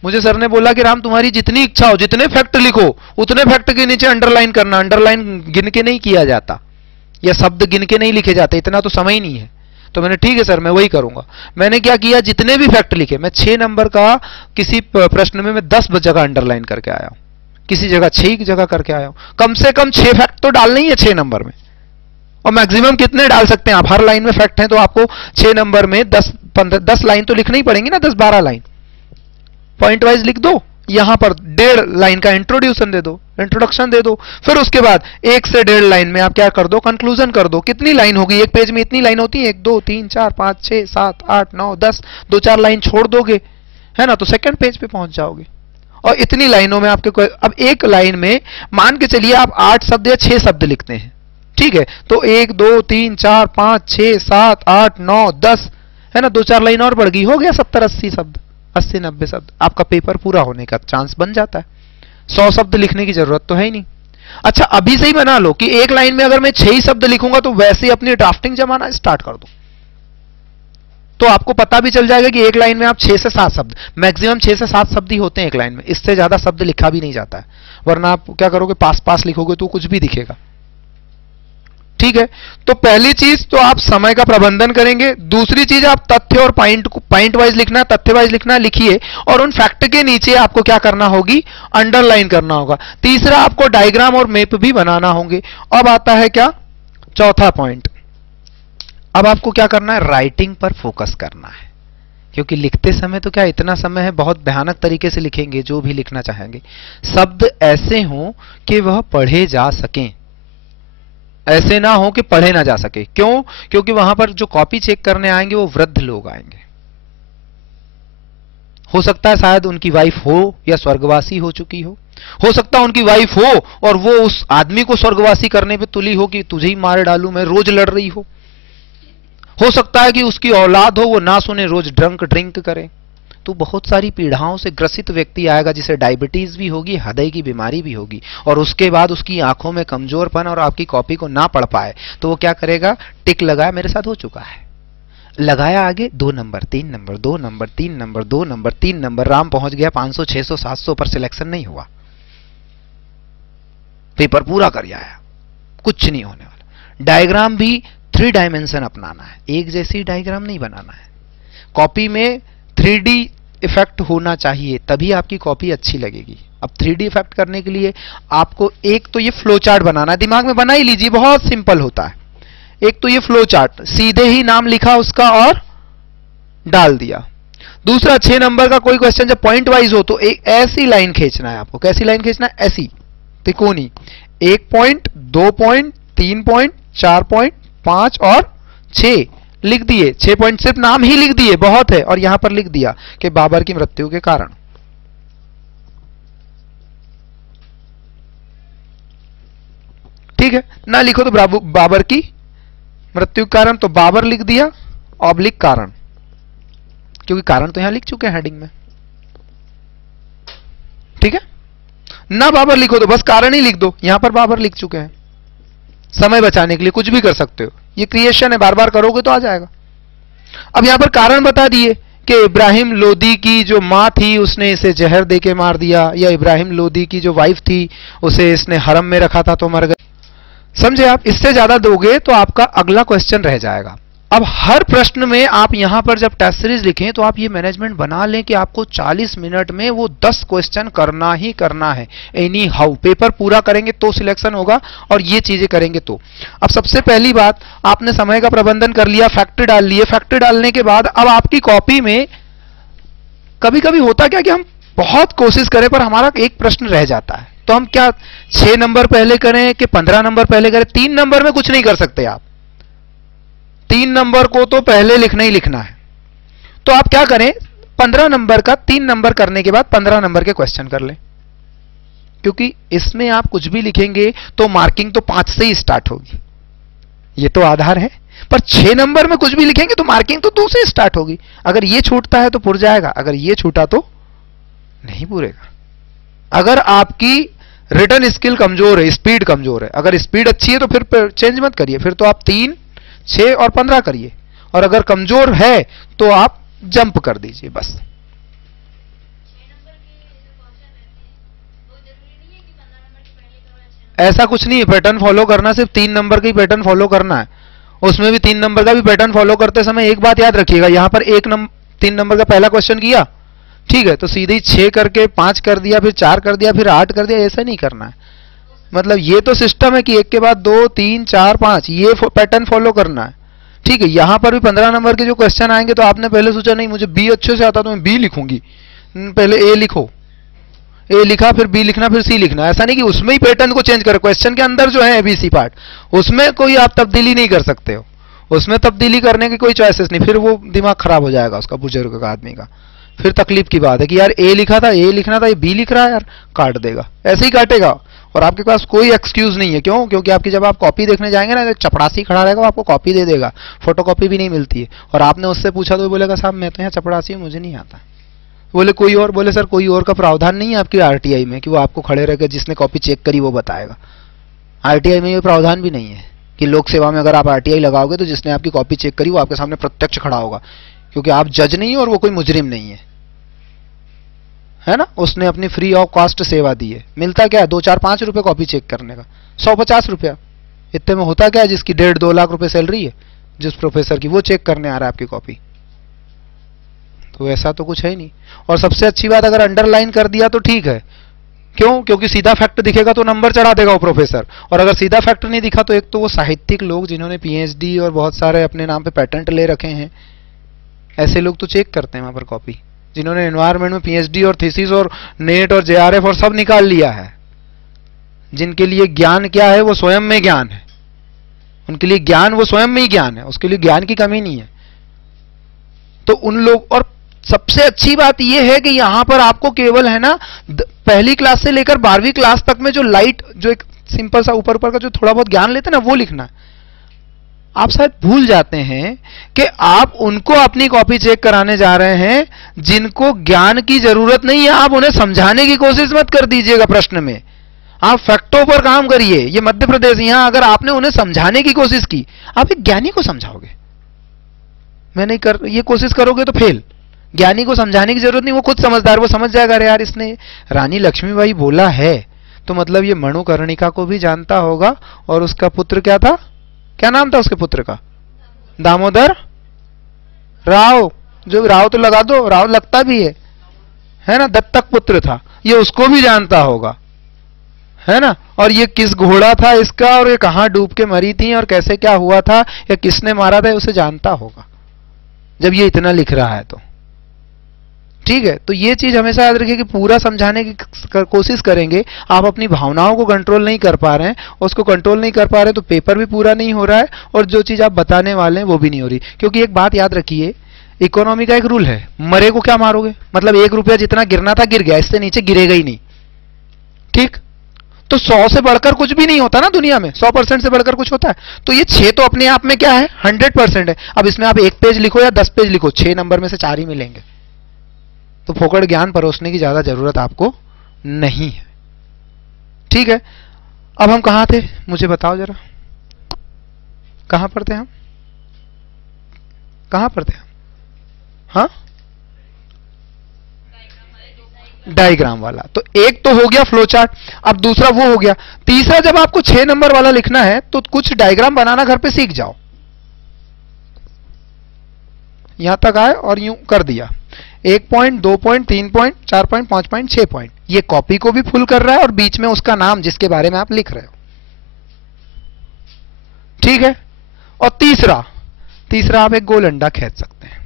मुझे सर ने बोला कि राम तुम्हारी जितनी इच्छा हो, जितने फैक्ट लिखो उतने फैक्ट के नीचे अंडरलाइन करना। अंडरलाइन गिन के नहीं किया जाता या शब्द गिन के नहीं लिखे जाते, इतना तो समय ही नहीं है। तो मैंने ठीक है सर मैं वही करूंगा। मैंने क्या किया, जितने भी फैक्ट लिखे, मैं 6 नंबर का किसी प्रश्न में मैं 10 जगह अंडरलाइन करके आया हूं, किसी जगह 6 जगह करके आया हूं। कम से कम 6 फैक्ट तो डालना ही है 6 नंबर में, और मैक्सिमम कितने डाल सकते हैं आप? हर लाइन में फैक्ट है तो आपको 6 नंबर में 10 लाइन तो लिखनी ही पड़ेंगी ना, 10-12 लाइन पॉइंट वाइज लिख दो। यहां पर 1.5 लाइन का इंट्रोड्यूशन दे दो, इंट्रोडक्शन दे दो। फिर उसके बाद 1 से 1.5 लाइन में आप क्या कर दो, कंक्लूजन कर दो। कितनी लाइन होगी एक पेज में? इतनी लाइन होती है, 1 2 3 4 5 6 7 8 9 10, 2-4 लाइन छोड़ दोगे है ना, तो सेकंड पेज पे पहुंच जाओगे। और इतनी लाइनों में आपके अब एक लाइन में मान के चलिए आप 8 शब्द या 6 शब्द लिखते हैं, ठीक है, तो 1 2 3 4 5 6 7 8 9 10 है ना, 2-4 लाइन और बढ़ गई, हो गया 70-80 शब्द, 80-90 शब्द। आपका पेपर पूरा होने का चांस बन जाता है। 100 शब्द लिखने की जरूरत तो है ही नहीं। अच्छा अभी से ही बना लो कि एक लाइन में अगर मैं 6 शब्द लिखूंगा तो वैसे ही अपनी ड्राफ्टिंग जमाना स्टार्ट कर दो, तो आपको पता भी चल जाएगा कि एक लाइन में आप 6 से 7 शब्द, मैक्सिमम 6 से 7 शब्द ही होते हैं एक लाइन में, इससे ज्यादा शब्द लिखा भी नहीं जाता है। वरना आप क्या करोगे, पास लिखोगे तो कुछ भी दिखेगा। ठीक है, तो पहली चीज तो आप समय का प्रबंधन करेंगे। दूसरी चीज आप तथ्य और पॉइंट वाइज लिखना, तथ्य वाइज लिखना, लिखिए और उन फैक्ट के नीचे आपको क्या करना होगी, अंडरलाइन करना होगा। तीसरा आपको डायग्राम और मैप भी बनाना होंगे। अब आता है क्या, चौथा पॉइंट। अब आपको क्या करना है, राइटिंग पर फोकस करना है, क्योंकि लिखते समय तो क्या इतना समय है, बहुत भयानक तरीके से लिखेंगे जो भी लिखना चाहेंगे। शब्द ऐसे हों कि वह पढ़े जा सकें, ऐसे ना हो कि पढ़े ना जा सके। क्यों? क्योंकि वहां पर जो कॉपी चेक करने आएंगे वो वृद्ध लोग आएंगे, हो सकता है शायद उनकी वाइफ हो या स्वर्गवासी हो चुकी हो, हो सकता है उनकी वाइफ हो और वो उस आदमी को स्वर्गवासी करने पे तुली हो कि तुझे ही मार डालूं मैं, रोज लड़ रही हो सकता है कि उसकी औलाद हो, वो ना सुने, रोज ड्रिंक करे। तो बहुत सारी पीड़ाओं से ग्रसित व्यक्ति आएगा जिसे डायबिटीज भी होगी, हृदय की बीमारी भी होगी, और उसके बाद उसकी आंखों में कमजोरपन और आपकी कॉपी को ना पढ़ पाए तो वो क्या करेगा, टिक लगाया, मेरे साथ हो चुका है, लगाया आगे 2 number 3 number 2 number 3 number 2 number 3 number, Ram पहुंच गया 500 600 700 पर, सिलेक्शन नहीं हुआ, पेपर पूरा कर आया, कुछ नहीं होने वाला। डायग्राम भी 3 डायमेंशन अपनाना है, एक जैसी डायग्राम नहीं बनाना है। कॉपी में 3D इफेक्ट होना चाहिए, तभी आपकी कॉपी अच्छी लगेगी। अब 3D इफेक्ट करने के लिए आपको एक तो ये फ्लो चार्ट बनाना है, दिमाग में बना ही लीजिए, बहुत सिंपल होता है। एक तो ये फ्लो चार्ट, सीधे ही नाम लिखा उसका और डाल दिया। दूसरा 6 नंबर का कोई क्वेश्चन जब पॉइंट वाइज हो तो एक ऐसी लाइन खींचना है आपको। कैसी लाइन खींचना है? ऐसी त्रिकोणी, 1 पॉइंट 2 पॉइंट 3 पॉइंट 4 पॉइंट 5 और 6 लिख दिए। 6 पॉइंट सिर्फ नाम ही लिख दिए, बहुत है, और यहां पर लिख दिया कि बाबर की मृत्यु के कारण। ठीक है, ना लिखो तो बाबर की मृत्यु के कारण, तो बाबर लिख दिया ऑब्लिक कारण, क्योंकि कारण तो यहां लिख चुके हैं हेडिंग में। ठीक है, ना बाबर लिखो तो बस कारण ही लिख दो, यहां पर बाबर लिख चुके हैं। समय बचाने के लिए कुछ भी कर सकते हो, ये क्रिएशन है, बार बार करोगे तो आ जाएगा। अब यहां पर कारण बता दिए कि इब्राहिम लोदी की जो मां थी उसने इसे जहर देके मार दिया, या इब्राहिम लोदी की जो वाइफ थी उसे इसने हरम में रखा था तो मर गए। समझे आप? इससे ज्यादा दोगे तो आपका अगला क्वेश्चन रह जाएगा। अब हर प्रश्न में आप यहां पर जब टेस्ट सीरीज लिखें तो आप ये मैनेजमेंट बना लें कि आपको 40 मिनट में वो 10 क्वेश्चन करना ही करना है। एनी हाउ पेपर पूरा करेंगे तो सिलेक्शन होगा, और ये चीजें करेंगे तो। अब सबसे पहली बात, आपने समय का प्रबंधन कर लिया, फैक्ट डाल लिए। फैक्ट डालने के बाद अब आपकी कॉपी में कभी कभी होता क्या कि हम बहुत कोशिश करें पर हमारा एक प्रश्न रह जाता है, तो हम क्या 6 नंबर पहले करें कि 15 नंबर पहले करें? 3 नंबर में कुछ नहीं कर सकते आप, 3 नंबर को तो पहले लिखना ही लिखना है। तो आप क्या करें, 15 नंबर का 3 नंबर करने के बाद 15 नंबर के क्वेश्चन कर लें, क्योंकि इसमें आप कुछ भी लिखेंगे तो मार्किंग तो 5 से ही स्टार्ट होगी, ये तो आधार है। पर 6 नंबर में कुछ भी लिखेंगे तो मार्किंग तो 2 से स्टार्ट होगी। अगर ये छूटता है तो पुर जाएगा, अगर ये छूटा तो नहीं पूरेगा। अगर आपकी रिटन स्किल कमजोर है, स्पीड कमजोर है, अगर स्पीड अच्छी है तो फिर चेंज मत करिए, फिर तो आप 3 6 और 15 करिए, और अगर कमजोर है तो आप जंप कर दीजिए बस। ऐसा कुछ नहीं है, पैटर्न फॉलो करना, सिर्फ 3 नंबर का ही पैटर्न फॉलो करना है। उसमें भी 3 नंबर का भी पैटर्न फॉलो करते समय एक बात याद रखिएगा, यहां पर 3 नंबर का पहला क्वेश्चन किया, ठीक है, तो सीधे ही 6 करके 5 कर दिया, फिर 4 कर दिया, फिर 8 कर दिया, ऐसा नहीं करना है। मतलब ये तो सिस्टम है कि एक के बाद 2 3 4 5 ये पैटर्न फॉलो करना है। ठीक है, यहां पर भी 15 नंबर के जो क्वेश्चन आएंगे तो आपने पहले सोचा नहीं मुझे बी अच्छे से आता तो मैं बी लिखूंगी, पहले ए लिखो, ए लिखा, फिर बी लिखना, फिर सी लिखना। ऐसा नहीं कि उसमें ही पैटर्न को चेंज करो। क्वेश्चन के अंदर जो है एबीसी पार्ट, उसमें कोई आप तब्दीली नहीं कर सकते हो, उसमें तब्दीली करने की कोई चॉइसेस नहीं, फिर वो दिमाग खराब हो जाएगा उसका, बुजुर्ग का आदमी का। फिर तकलीफ की बात है कि यार ए लिखा था, ए लिखना था, ये बी लिख रहा है, यार काट देगा, ऐसे ही काटेगा, और आपके पास कोई एक्सक्यूज नहीं है। क्यों? क्योंकि आपकी जब आप कॉपी देखने जाएंगे ना, तो चपड़ासी खड़ा रहेगा, वो आपको कॉपी दे देगा, फोटोकॉपी भी नहीं मिलती है, और आपने उससे पूछा तो वो बोलेगा साहब मैं तो यहाँ चपड़ासी हूँ, मुझे नहीं आता। बोले कोई और, बोले सर कोई और का प्रावधान नहीं है आपकी आरटीआई में कि वो आपको खड़े रहकर जिसने कॉपी चेक करी वो बताएगा। आरटीआई में ये प्रावधान भी नहीं है कि लोक सेवा में अगर आप आरटीआई लगाओगे तो जिसने आपकी कॉपी चेक करी वो आपके सामने प्रत्यक्ष खड़ा होगा, क्योंकि आप जज नहीं है और वो कोई मुजरिम नहीं है ना। उसने अपनी फ्री ऑफ कॉस्ट सेवा दी है। मिलता क्या है? 2 4 5 रुपए कॉपी चेक करने का, 150 रुपया, इतने में होता क्या है? जिसकी 1.5 2 लाख रुपए सैलरी है जिस प्रोफेसर की, वो चेक करने आ रहा है आपकी कॉपी। तो ऐसा तो कुछ है ही नहीं। और सबसे अच्छी बात, अगर अंडरलाइन कर दिया तो ठीक है। क्यों? क्योंकि सीधा फैक्ट दिखेगा तो नंबर चढ़ा देगा वो प्रोफेसर, और अगर सीधा फैक्ट नहीं दिखा तो एक तो वो साहित्यिक लोग जिन्होंने पीएचडी और बहुत सारे अपने नाम पे पेटेंट ले रखे हैं, ऐसे लोग तो चेक करते हैं वहां पर कॉपी, जिन्होंने एनवायरमेंट में पीएचडी और थीसिस और नेट और जेआरएफ और सब निकाल लिया है, जिनके लिए ज्ञान क्या है वो स्वयं में ज्ञान है, उनके लिए ज्ञान वो स्वयं में ही ज्ञान है, उसके लिए ज्ञान की कमी नहीं है। तो उन लोग, और सबसे अच्छी बात यह है कि यहां पर आपको केवल है ना पहली क्लास से लेकर 12वीं क्लास तक में जो लाइट, जो एक सिंपल सा ऊपर ऊपर का जो थोड़ा बहुत ज्ञान लेते हैं ना, वो लिखना है। आप शायद भूल जाते हैं कि आप उनको अपनी कॉपी चेक कराने जा रहे हैं जिनको ज्ञान की जरूरत नहीं है। आप उन्हें समझाने की कोशिश मत कर दीजिएगा प्रश्न में, आप फैक्टों पर काम करिए। ये मध्य प्रदेश, यहां अगर आपने उन्हें समझाने की कोशिश की, आप एक ज्ञानी को समझाओगे, मैं नहीं कर, ये कोशिश करोगे तो फेल। ज्ञानी को समझाने की जरूरत नहीं, वो खुद समझदार, वो समझ जाएगा, अरे यार इसने रानी लक्ष्मीबाई बोला है तो मतलब ये मणुकर्णिका को भी जानता होगा। और उसका पुत्र क्या था, क्या नाम था उसके पुत्र का, दामोदर राव। जो राव तो लगा दो, राव लगता भी है ना, दत्तक पुत्र था, ये उसको भी जानता होगा, है ना। और ये किस घोड़ा था इसका, और ये कहां डूब के मरी थी, और कैसे क्या हुआ था, या किसने मारा था, उसे जानता होगा जब ये इतना लिख रहा है तो। ठीक है, तो ये चीज हमेशा याद रखिए कि पूरा समझाने की कोशिश करेंगे, आप अपनी भावनाओं को कंट्रोल नहीं कर पा रहे हैं, उसको कंट्रोल नहीं कर पा रहे हैं तो पेपर भी पूरा नहीं हो रहा है, और जो चीज आप बताने वाले हैं वो भी नहीं हो रही। क्योंकि एक बात याद रखिए, इकोनॉमी का एक रूल है, मरे को क्या मारोगे, मतलब 1 रुपया जितना गिरना था गिर गया, इससे नीचे गिरेगा ही नहीं। ठीक, तो 100 से बढ़कर कुछ भी नहीं होता ना दुनिया में, 100% से बढ़कर कुछ होता है। तो ये 6 तो अपने आप में क्या है, 100% है। अब इसमें आप 1 पेज लिखो या 10 पेज लिखो, 6 नंबर में से 4 ही मिलेंगे। तो फोकट ज्ञान परोसने की ज्यादा जरूरत आपको नहीं है। ठीक है, अब हम कहां थे, मुझे बताओ जरा, कहां पर थे हम, कहां पर थे हम? हाँ, डायग्राम वाला। तो एक तो हो गया फ्लो चार्ट, अब दूसरा वो हो गया। तीसरा, जब आपको 6 नंबर वाला लिखना है तो कुछ डायग्राम बनाना घर पे सीख जाओ। यहां तक आए और यूं कर दिया, 1 point, 2 point, 3 point, 4 point, 5 point, 6 point. ये कॉपी को भी फुल कर रहा है और बीच में उसका नाम जिसके बारे में आप लिख रहे हो। ठीक है, और तीसरा आप एक गोल अंडा खींच सकते हैं,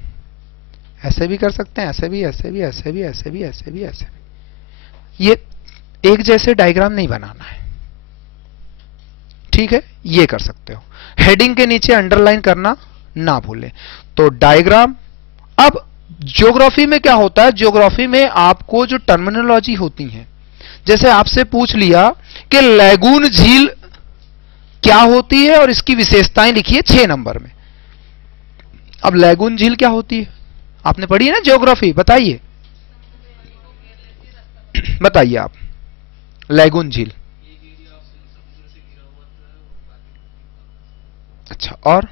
ऐसे भी कर सकते हैं, ऐसे भी, ऐसे भी, ऐसे भी, ऐसे भी, ऐसे भी, ऐसे भी। ये एक जैसे डायग्राम नहीं बनाना है। ठीक है, ये कर सकते हो। हेडिंग के नीचे अंडरलाइन करना ना भूलें। तो डायग्राम। अब ज्योग्राफी में क्या होता है, ज्योग्राफी में आपको जो टर्मिनोलॉजी होती है, जैसे आपसे पूछ लिया कि लैगून झील क्या होती है और इसकी विशेषताएं लिखिए 6 नंबर में। अब लैगून झील क्या होती है, आपने पढ़ी है ना ज्योग्राफी, बताइए बताइए आप। लैगून झील, अच्छा, और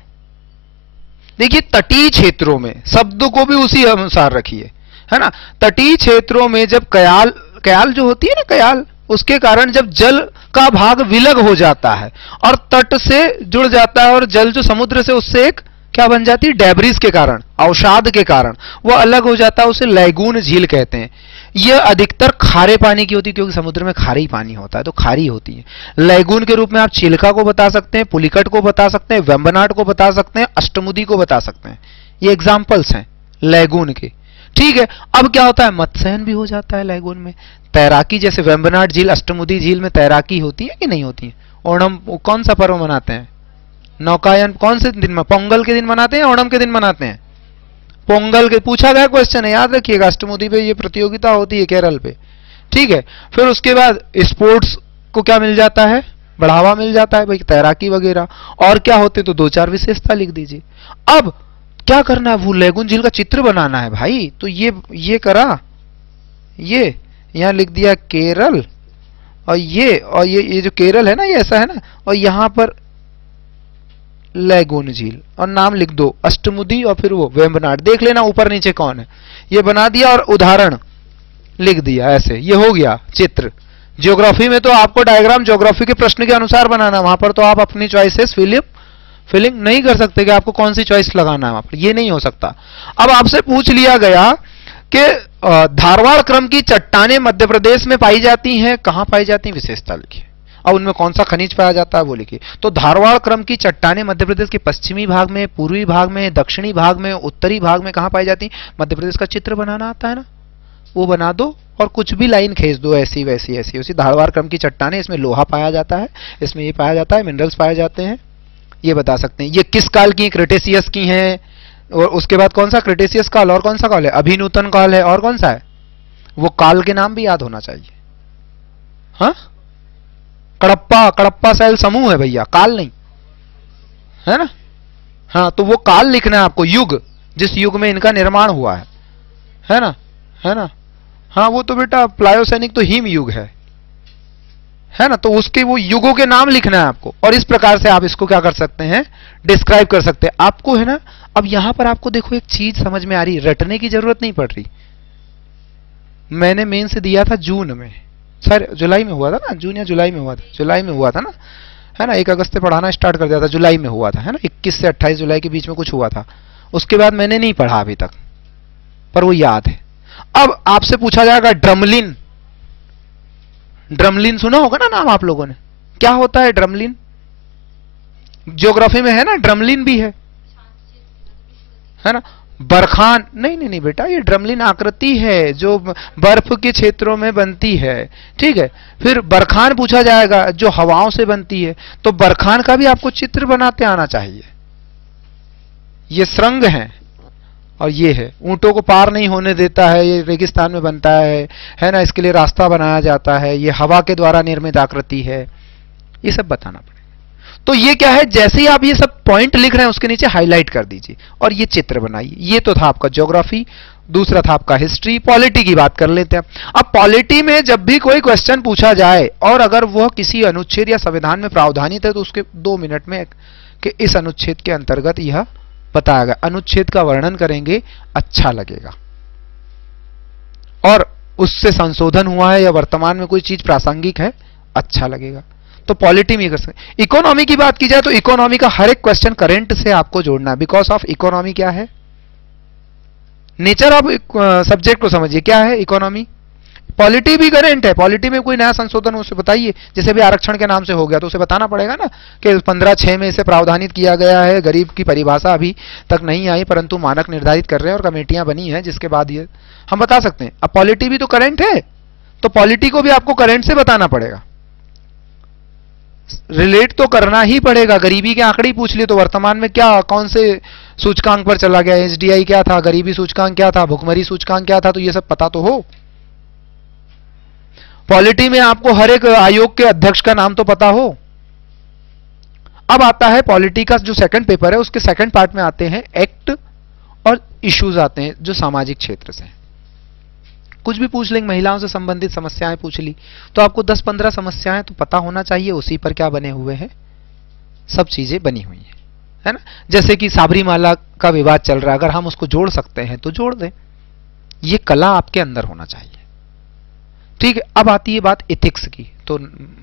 देखिए तटीय क्षेत्रों में, शब्द को भी उसी अनुसार रखिए, है ना। तटीय क्षेत्रों में जब कयाल जो होती है ना, कयाल, उसके कारण जब जल का भाग विलग हो जाता है और तट से जुड़ जाता है, और जल जो समुद्र से उससे एक क्या बन जाती है, डेब्रिस के कारण, अवसाद के कारण वो अलग हो जाता है, उसे लैगून झील कहते हैं। यह अधिकतर खारे पानी की होती है, क्योंकि समुद्र में खारे ही पानी होता है तो खारी होती है। लैगून के रूप में आप चिल्का को बता सकते हैं, पुलिकट को बता सकते हैं, वेम्बनाड को बता सकते हैं, अष्टमुदी को बता सकते हैं। ये एग्जाम्पल्स हैं लैगून के। ठीक है, अब क्या होता है, मत्स्यन भी हो जाता है लैगून में। तैराकी, जैसे वेम्बनाड झील, अष्टमुदी झील में तैराकी होती है कि नहीं होती है। ओणम कौन सा पर्व मनाते हैं, नौकायन कौन से दिन में, पोंगल के दिन मनाते हैं, ओणम के दिन मनाते हैं, पोंगल के। पूछा गया क्वेश्चन है, याद रखिएगा, अष्टमुदी पे ये प्रतियोगिता होती है केरल पे। ठीक है, फिर उसके बाद स्पोर्ट्स को क्या मिल जाता है, बढ़ावा मिल जाता है भाई, तैराकी वगैरह। और क्या होते तो 2-4 विशेषता लिख दीजिए। अब क्या करना है, वो लैगून झील का चित्र बनाना है भाई। तो ये करा, ये यहां लिख दिया केरल, और ये जो केरल है ना, ये ऐसा है ना, और यहां पर लैगून झील, और नाम लिख दो अष्टमुदी, और फिर वो वेम्बनाड। देख लेना ऊपर नीचे कौन है, ये बना दिया और उदाहरण लिख दिया, ऐसे ये हो गया चित्र। ज्योग्राफी में तो आपको डायग्राम ज्योग्राफी के प्रश्न के अनुसार बनाना, वहां पर तो आप अपनी चॉइसेस फिलिंग नहीं कर सकते कि आपको कौन सी चॉइस लगाना है वहां पर, ये नहीं हो सकता। अब आपसे पूछ लिया गया कि धारवाड़ क्रम की चट्टानें मध्य प्रदेश में पाई जाती हैं, कहां पाई जाती हैं, विशेषता लिखिए। और उनमें कौन सा खनिज पाया जाता है वो लिखिए। तो धारवाड़ क्रम की चट्टानें मध्य प्रदेश के पश्चिमी भाग में, पूर्वी भाग में, दक्षिणी भाग में, उत्तरी भाग में कहां पाई जाती हैं, मध्य प्रदेश का चित्र बनाना आता है ना, वो बना दो और कुछ भी लाइन खींच दो, ऐसी वैसी ऐसी उसी। धारवाड़ क्रम की चट्टानें, इसमें लोहा पाया जाता है, इसमें ये पाया जाता है, मिनरल्स पाए जाते हैं, ये बता सकते हैं। ये किस काल की, क्रिटेशियस की हैं, और उसके बाद कौन सा, क्रिटेशियस काल, और कौन सा काल है, अभिनूतन काल है, और कौन सा है, वो काल के नाम भी याद होना चाहिए। हाँ, कडप्पा, कडप्पा शैल समूह है भैया, काल नहीं है ना। हाँ, तो वो काल लिखना है आपको, युग, जिस युग में इनका निर्माण हुआ है ना, है ना। हाँ, वो तो बेटा प्लायोसैनिक तो हिम युग है ना, तो उसके वो युगों के नाम लिखना है आपको, और इस प्रकार से आप इसको क्या कर सकते हैं, डिस्क्राइब कर सकते हैं आपको, है ना। अब यहां पर आपको देखो एक चीज समझ में आ रही, रटने की जरूरत नहीं पड़ रही। मैंने मेंस दिया था जून में, सर जुलाई में हुआ था ना, जून या जुलाई में हुआ था, जुलाई में हुआ था ना, है ना। 1 अगस्त से पढ़ाना स्टार्ट कर दिया था, जुलाई में हुआ था, है ना, 21 से 28 जुलाई के बीच में कुछ हुआ था। उसके बाद मैंने नहीं पढ़ा अभी तक, पर वो याद है। अब आपसे पूछा जाएगा ड्रमलिन, ड्रमलिन सुना होगा ना नाम आप लोगों ने, क्या होता है ड्रमलिन, ज्योग्राफी में है ना, ड्रमलिन भी है ना। बरखान, नहीं नहीं नहीं बेटा, ये ड्रमलिन आकृति है जो बर्फ के क्षेत्रों में बनती है, ठीक है। फिर बरखान पूछा जाएगा जो हवाओं से बनती है, तो बरखान का भी आपको चित्र बनाते आना चाहिए। ये श्रृंग है, और ये है, ऊंटों को पार नहीं होने देता है, ये रेगिस्तान में बनता है ना, इसके लिए रास्ता बनाया जाता है, ये हवा के द्वारा निर्मित आकृति है, ये सब बताना पड़ेगा। तो ये क्या है, जैसे ही आप ये सब पॉइंट लिख रहे हैं उसके नीचे हाईलाइट कर दीजिए और ये चित्र बनाइए। ये तो था आपका ज्योग्राफी, दूसरा था आपका हिस्ट्री। पॉलिटी की बात कर लेते हैं। अब पॉलिटी में जब भी कोई क्वेश्चन पूछा जाए और अगर वह किसी अनुच्छेद या संविधान में प्रावधानित है तो उसके 2 मिनट में कि इस अनुच्छेद के अंतर्गत यह बताया गया, अनुच्छेद का वर्णन करेंगे, अच्छा लगेगा। और उससे संशोधन हुआ है या वर्तमान में कोई चीज प्रासंगिक है, अच्छा लगेगा। तो पॉलिटी में कर सकते। इकोनॉमी की बात की जाए तो इकोनॉमी का हर एक क्वेश्चन करंट से आपको जोड़ना है, बिकॉज ऑफ इकोनॉमी क्या है, नेचर ऑफ सब्जेक्ट को समझिए, क्या है इकोनॉमी। पॉलिटी भी करंट है, पॉलिटी में कोई नया संशोधन हो उसे बताइए। जैसे भी आरक्षण के नाम से हो गया तो उसे बताना पड़ेगा ना कि 15/6 में इसे प्रावधानित किया गया है। गरीब की परिभाषा अभी तक नहीं आई, परंतु मानक निर्धारित कर रहे हैं और कमेटियां बनी हैं, जिसके बाद ये हम बता सकते हैं। अब पॉलिटी भी तो करंट है, तो पॉलिटी को भी आपको करंट से बताना पड़ेगा, रिलेट तो करना ही पड़ेगा। गरीबी के आंकड़े पूछ लिए तो वर्तमान में क्या, कौन से सूचकांक पर चला गया, एचडीआई क्या था, गरीबी सूचकांक क्या था, भुखमरी सूचकांक क्या था, तो ये सब पता तो हो। पॉलिटी में आपको हर एक आयोग के अध्यक्ष का नाम तो पता हो। अब आता है पॉलिटी का जो सेकंड पेपर है, उसके सेकंड पार्ट में आते हैं एक्ट और इश्यूज आते हैं जो सामाजिक क्षेत्र से। कुछ भी पूछ लेंगे, महिलाओं से संबंधित समस्याएं पूछ ली तो आपको 10-15 समस्याएं तो पता होना चाहिए, उसी पर क्या बने हुए हैं, सब चीजें बनी हुई है ना। जैसे कि साबरीमाला का विवाद चल रहा है, अगर हम उसको जोड़ सकते हैं तो जोड़ दें, ये कला आपके अंदर होना चाहिए, ठीक है। अब आती है बात एथिक्स की, तो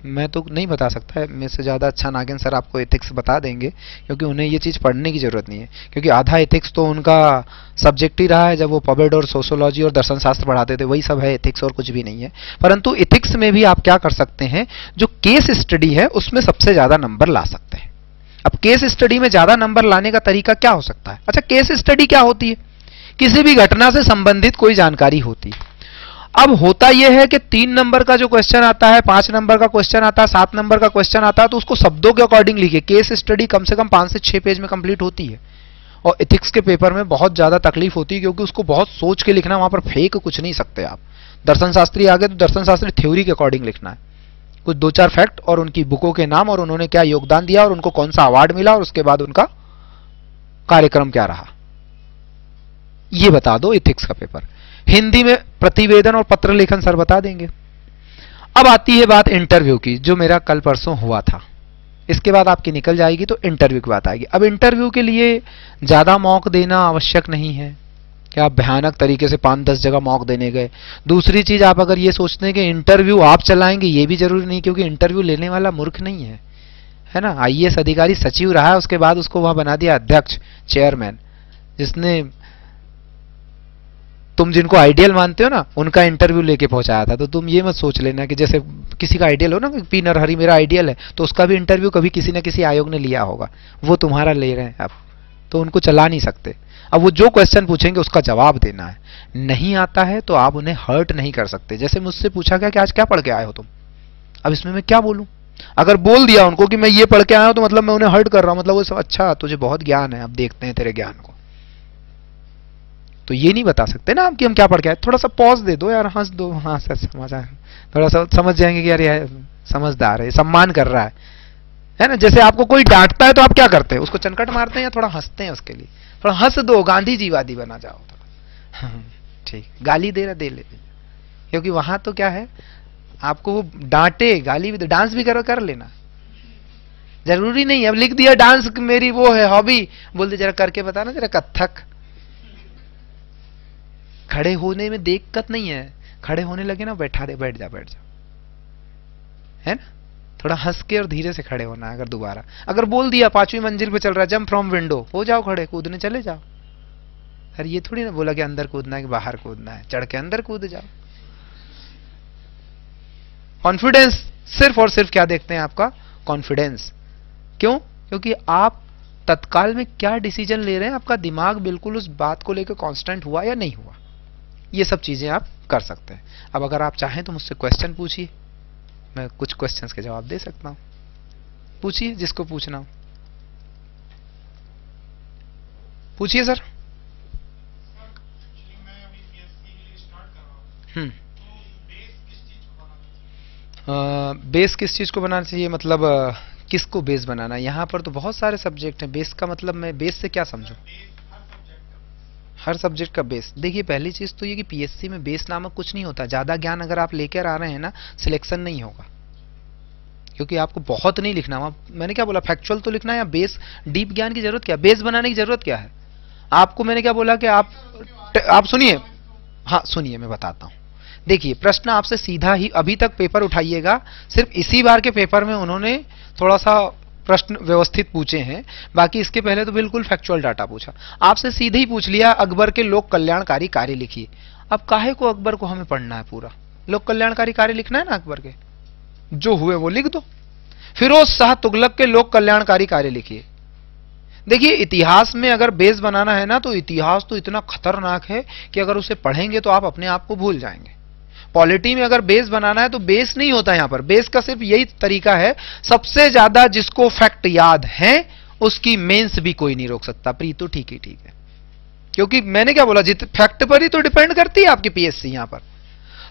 मैं तो नहीं बता सकता है, मेरे से ज्यादा अच्छा नागिन सर आपको एथिक्स बता देंगे, क्योंकि उन्हें ये चीज पढ़ने की जरूरत नहीं है, क्योंकि आधा एथिक्स तो उनका सब्जेक्ट ही रहा है। जब वो पॉबेड और सोशोलॉजी और दर्शन शास्त्र पढ़ाते थे वही सब है एथिक्स, और कुछ भी नहीं है। परंतु एथिक्स में भी आप क्या कर सकते हैं, जो केस स्टडी है उसमें सबसे ज्यादा नंबर ला सकते हैं। अब केस स्टडी में ज्यादा नंबर लाने का तरीका क्या हो सकता है। अच्छा, केस स्टडी क्या होती है, किसी भी घटना से संबंधित कोई जानकारी होती है। अब होता यह है कि 3 नंबर का जो क्वेश्चन आता है, 5 नंबर का क्वेश्चन आता है, 7 नंबर का क्वेश्चन आता है, तो उसको शब्दों के अकॉर्डिंग लिखिए। केस स्टडी कम से कम 5 से 6 पेज में कंप्लीट होती है, और एथिक्स के पेपर में बहुत ज्यादा तकलीफ होती है, क्योंकि उसको बहुत सोच के लिखना, वहां पर फेक कुछ नहीं सकते आप। दर्शन शास्त्री आ गए तो दर्शन शास्त्री थ्योरी के अकॉर्डिंग लिखना है, कुछ 2-4 फैक्ट और उनकी बुकों के नाम और उन्होंने क्या योगदान दिया और उनको कौन सा अवार्ड मिला और उसके बाद उनका कार्यक्रम क्या रहा, ये बता दो एथिक्स का पेपर। हिंदी में प्रतिवेदन और पत्र लेखन सर बता देंगे। अब आती है बात इंटरव्यू की, जो मेरा कल परसों हुआ था। इसके बाद आपकी निकल जाएगी तो इंटरव्यू की बात आएगी। अब इंटरव्यू के लिए ज्यादा मॉक देना आवश्यक नहीं है कि आप भयानक तरीके से 5-10 जगह मॉक देने गए। दूसरी चीज, आप अगर ये सोचते हैं कि इंटरव्यू आप चलाएंगे, ये भी जरूरी नहीं, क्योंकि इंटरव्यू लेने वाला मूर्ख नहीं है ना। आईएएस अधिकारी सचिव रहा है, उसके बाद उसको वहां बना दिया अध्यक्ष, चेयरमैन, जिसने तुम जिनको आइडियल मानते हो ना उनका इंटरव्यू लेके पहुंचाया था। तो तुम ये मत सोच लेना कि जैसे किसी का आइडियल हो ना, पी नरहरि मेरा आइडियल है, तो उसका भी इंटरव्यू कभी किसी न किसी आयोग ने लिया होगा, वो तुम्हारा ले रहे हैं आप, तो उनको चला नहीं सकते। अब वो जो क्वेश्चन पूछेंगे उसका जवाब देना है, नहीं आता है तो आप उन्हें हर्ट नहीं कर सकते। जैसे मुझसे पूछा गया कि आज क्या पढ़ के आए हो तुम, अब इसमें मैं क्या बोलूं। अगर बोल दिया उनको कि मैं ये पढ़ के आया हूं तो मतलब मैं उन्हें हर्ट कर रहा हूं, मतलब वो सब अच्छा तुझे बहुत ज्ञान है, अब देखते हैं तेरे ज्ञान को, तो ये नहीं बता सकते ना आप कि हम क्या पढ़ के आए। थोड़ा सा पॉज दे दो यार, हंस दो, हाँ सर समझ आया, थोड़ा सा समझ जाएंगे कि यार ये समझदार है, सम्मान कर रहा है ना। जैसे आपको कोई डांटता है तो आप क्या करते हैं, उसको चनकट मारते हैं या थोड़ा हंसते हैं उसके लिए, थोड़ा हंस दो, गांधी जी वादी बना जाओ थोड़ा। ठीक, गाली दे रहा दे ले, क्योंकि वहां तो क्या है, आपको वो डांटे गाली भी, डांस भी करो कर लेना, जरूरी नहीं। अब लिख दिया डांस मेरी वो है हॉबी, बोल दे जरा करके बता ना जरा कथक। खड़े होने में दिक्कत नहीं है, खड़े होने लगे ना बैठा दे, बैठ जा बैठ जा, है ना। थोड़ा हंस के और धीरे से खड़े होना। अगर दोबारा अगर बोल दिया 5वीं मंजिल पे चल रहा है, जंप फ्रॉम विंडो, हो जाओ खड़े, कूदने चले जाओ। अरे ये थोड़ी ना बोला कि अंदर कूदना है कि बाहर कूदना है, चढ़ के अंदर कूद जाओ। कॉन्फिडेंस सिर्फ और सिर्फ क्या देखते हैं, आपका कॉन्फिडेंस। क्यों? क्योंकि आप तत्काल में क्या डिसीजन ले रहे हैं, आपका दिमाग बिल्कुल उस बात को लेकर कांस्टेंट हुआ या नहीं हुआ, ये सब चीजें आप कर सकते हैं। अब अगर आप चाहें तो मुझसे क्वेश्चन पूछिए, मैं कुछ क्वेश्चंस के जवाब दे सकता हूं। पूछिए जिसको पूछना हो, पूछिए सर। बेस किस चीज को बनाना चाहिए, मतलब किसको बेस बनाना है? यहाँ पर तो बहुत सारे सब्जेक्ट हैं। बेस का मतलब मैं बेस से क्या समझूं? हर सब्जेक्ट का बेस। देखिए पहली चीज तो ये कि पीएससी में बेस नामक कुछ नहीं होता। ज्यादा ज्ञान अगर आप लेकर आ रहे हैं ना, सिलेक्शन नहीं होगा, क्योंकि आपको बहुत नहीं लिखना। मैंने क्या बोला, फैक्चुअल तो लिखना है, या बेस डीप ज्ञान की जरूरत क्या है, बेस बनाने की जरूरत क्या है आपको? मैंने क्या बोला कि आप सुनिए, हाँ सुनिए मैं बताता हूं। देखिए प्रश्न आपसे सीधा ही, अभी तक पेपर उठाइएगा, सिर्फ इसी बार के पेपर में उन्होंने थोड़ा सा प्रश्न व्यवस्थित पूछे हैं, बाकी इसके पहले तो बिल्कुल फैक्चुअल डाटा पूछा। आपसे सीधे ही पूछ लिया अकबर के लोक कल्याणकारी कार्य लिखिए। अब काहे को अकबर को हमें पढ़ना है पूरा? लोक कल्याणकारी कार्य लिखना है ना अकबर के, जो हुए वो लिख दो। फिरोज शाह तुगलक के लोक कल्याणकारी कार्य लिखिए। देखिए इतिहास में अगर बेस बनाना है ना, तो इतिहास तो इतना खतरनाक है कि अगर उसे पढ़ेंगे तो आप अपने आप को भूल जाएंगे। पॉलिटी में अगर बेस बनाना है तो बेस नहीं होता यहां पर, बेस का सिर्फ यही तरीका है, सबसे ज्यादा जिसको फैक्ट याद है उसकी मेंस भी कोई नहीं रोक सकता। प्री तो ठीक ही ठीक है, क्योंकि मैंने क्या बोला, फैक्ट पर ही तो डिपेंड करती है आपकी पीएससी। यहां पर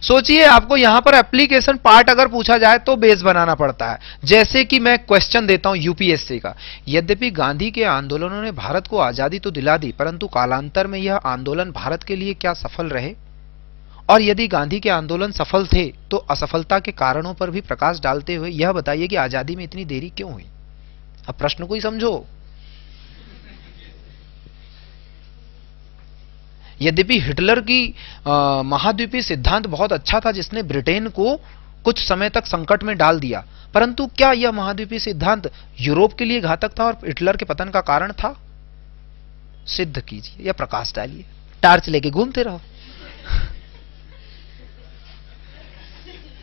सोचिए, आपको यहां पर एप्लीकेशन पार्ट अगर पूछा जाए तो बेस बनाना पड़ता है। जैसे कि मैं क्वेश्चन देता हूं यूपीएससी का, यद्यपि गांधी के आंदोलनों ने भारत को आजादी तो दिला दी, परंतु कालांतर में यह आंदोलन भारत के लिए क्या सफल रहे, और यदि गांधी के आंदोलन सफल थे तो असफलता के कारणों पर भी प्रकाश डालते हुए यह बताइए कि आजादी में इतनी देरी क्यों हुई। अब प्रश्न को ही समझो। यद्यपि हिटलर की महाद्वीपीय सिद्धांत बहुत अच्छा था, जिसने ब्रिटेन को कुछ समय तक संकट में डाल दिया, परंतु क्या यह महाद्वीपीय सिद्धांत यूरोप के लिए घातक था और हिटलर के पतन का कारण था? सिद्ध कीजिए या प्रकाश डालिए, टार्च लेके घूमते रहो,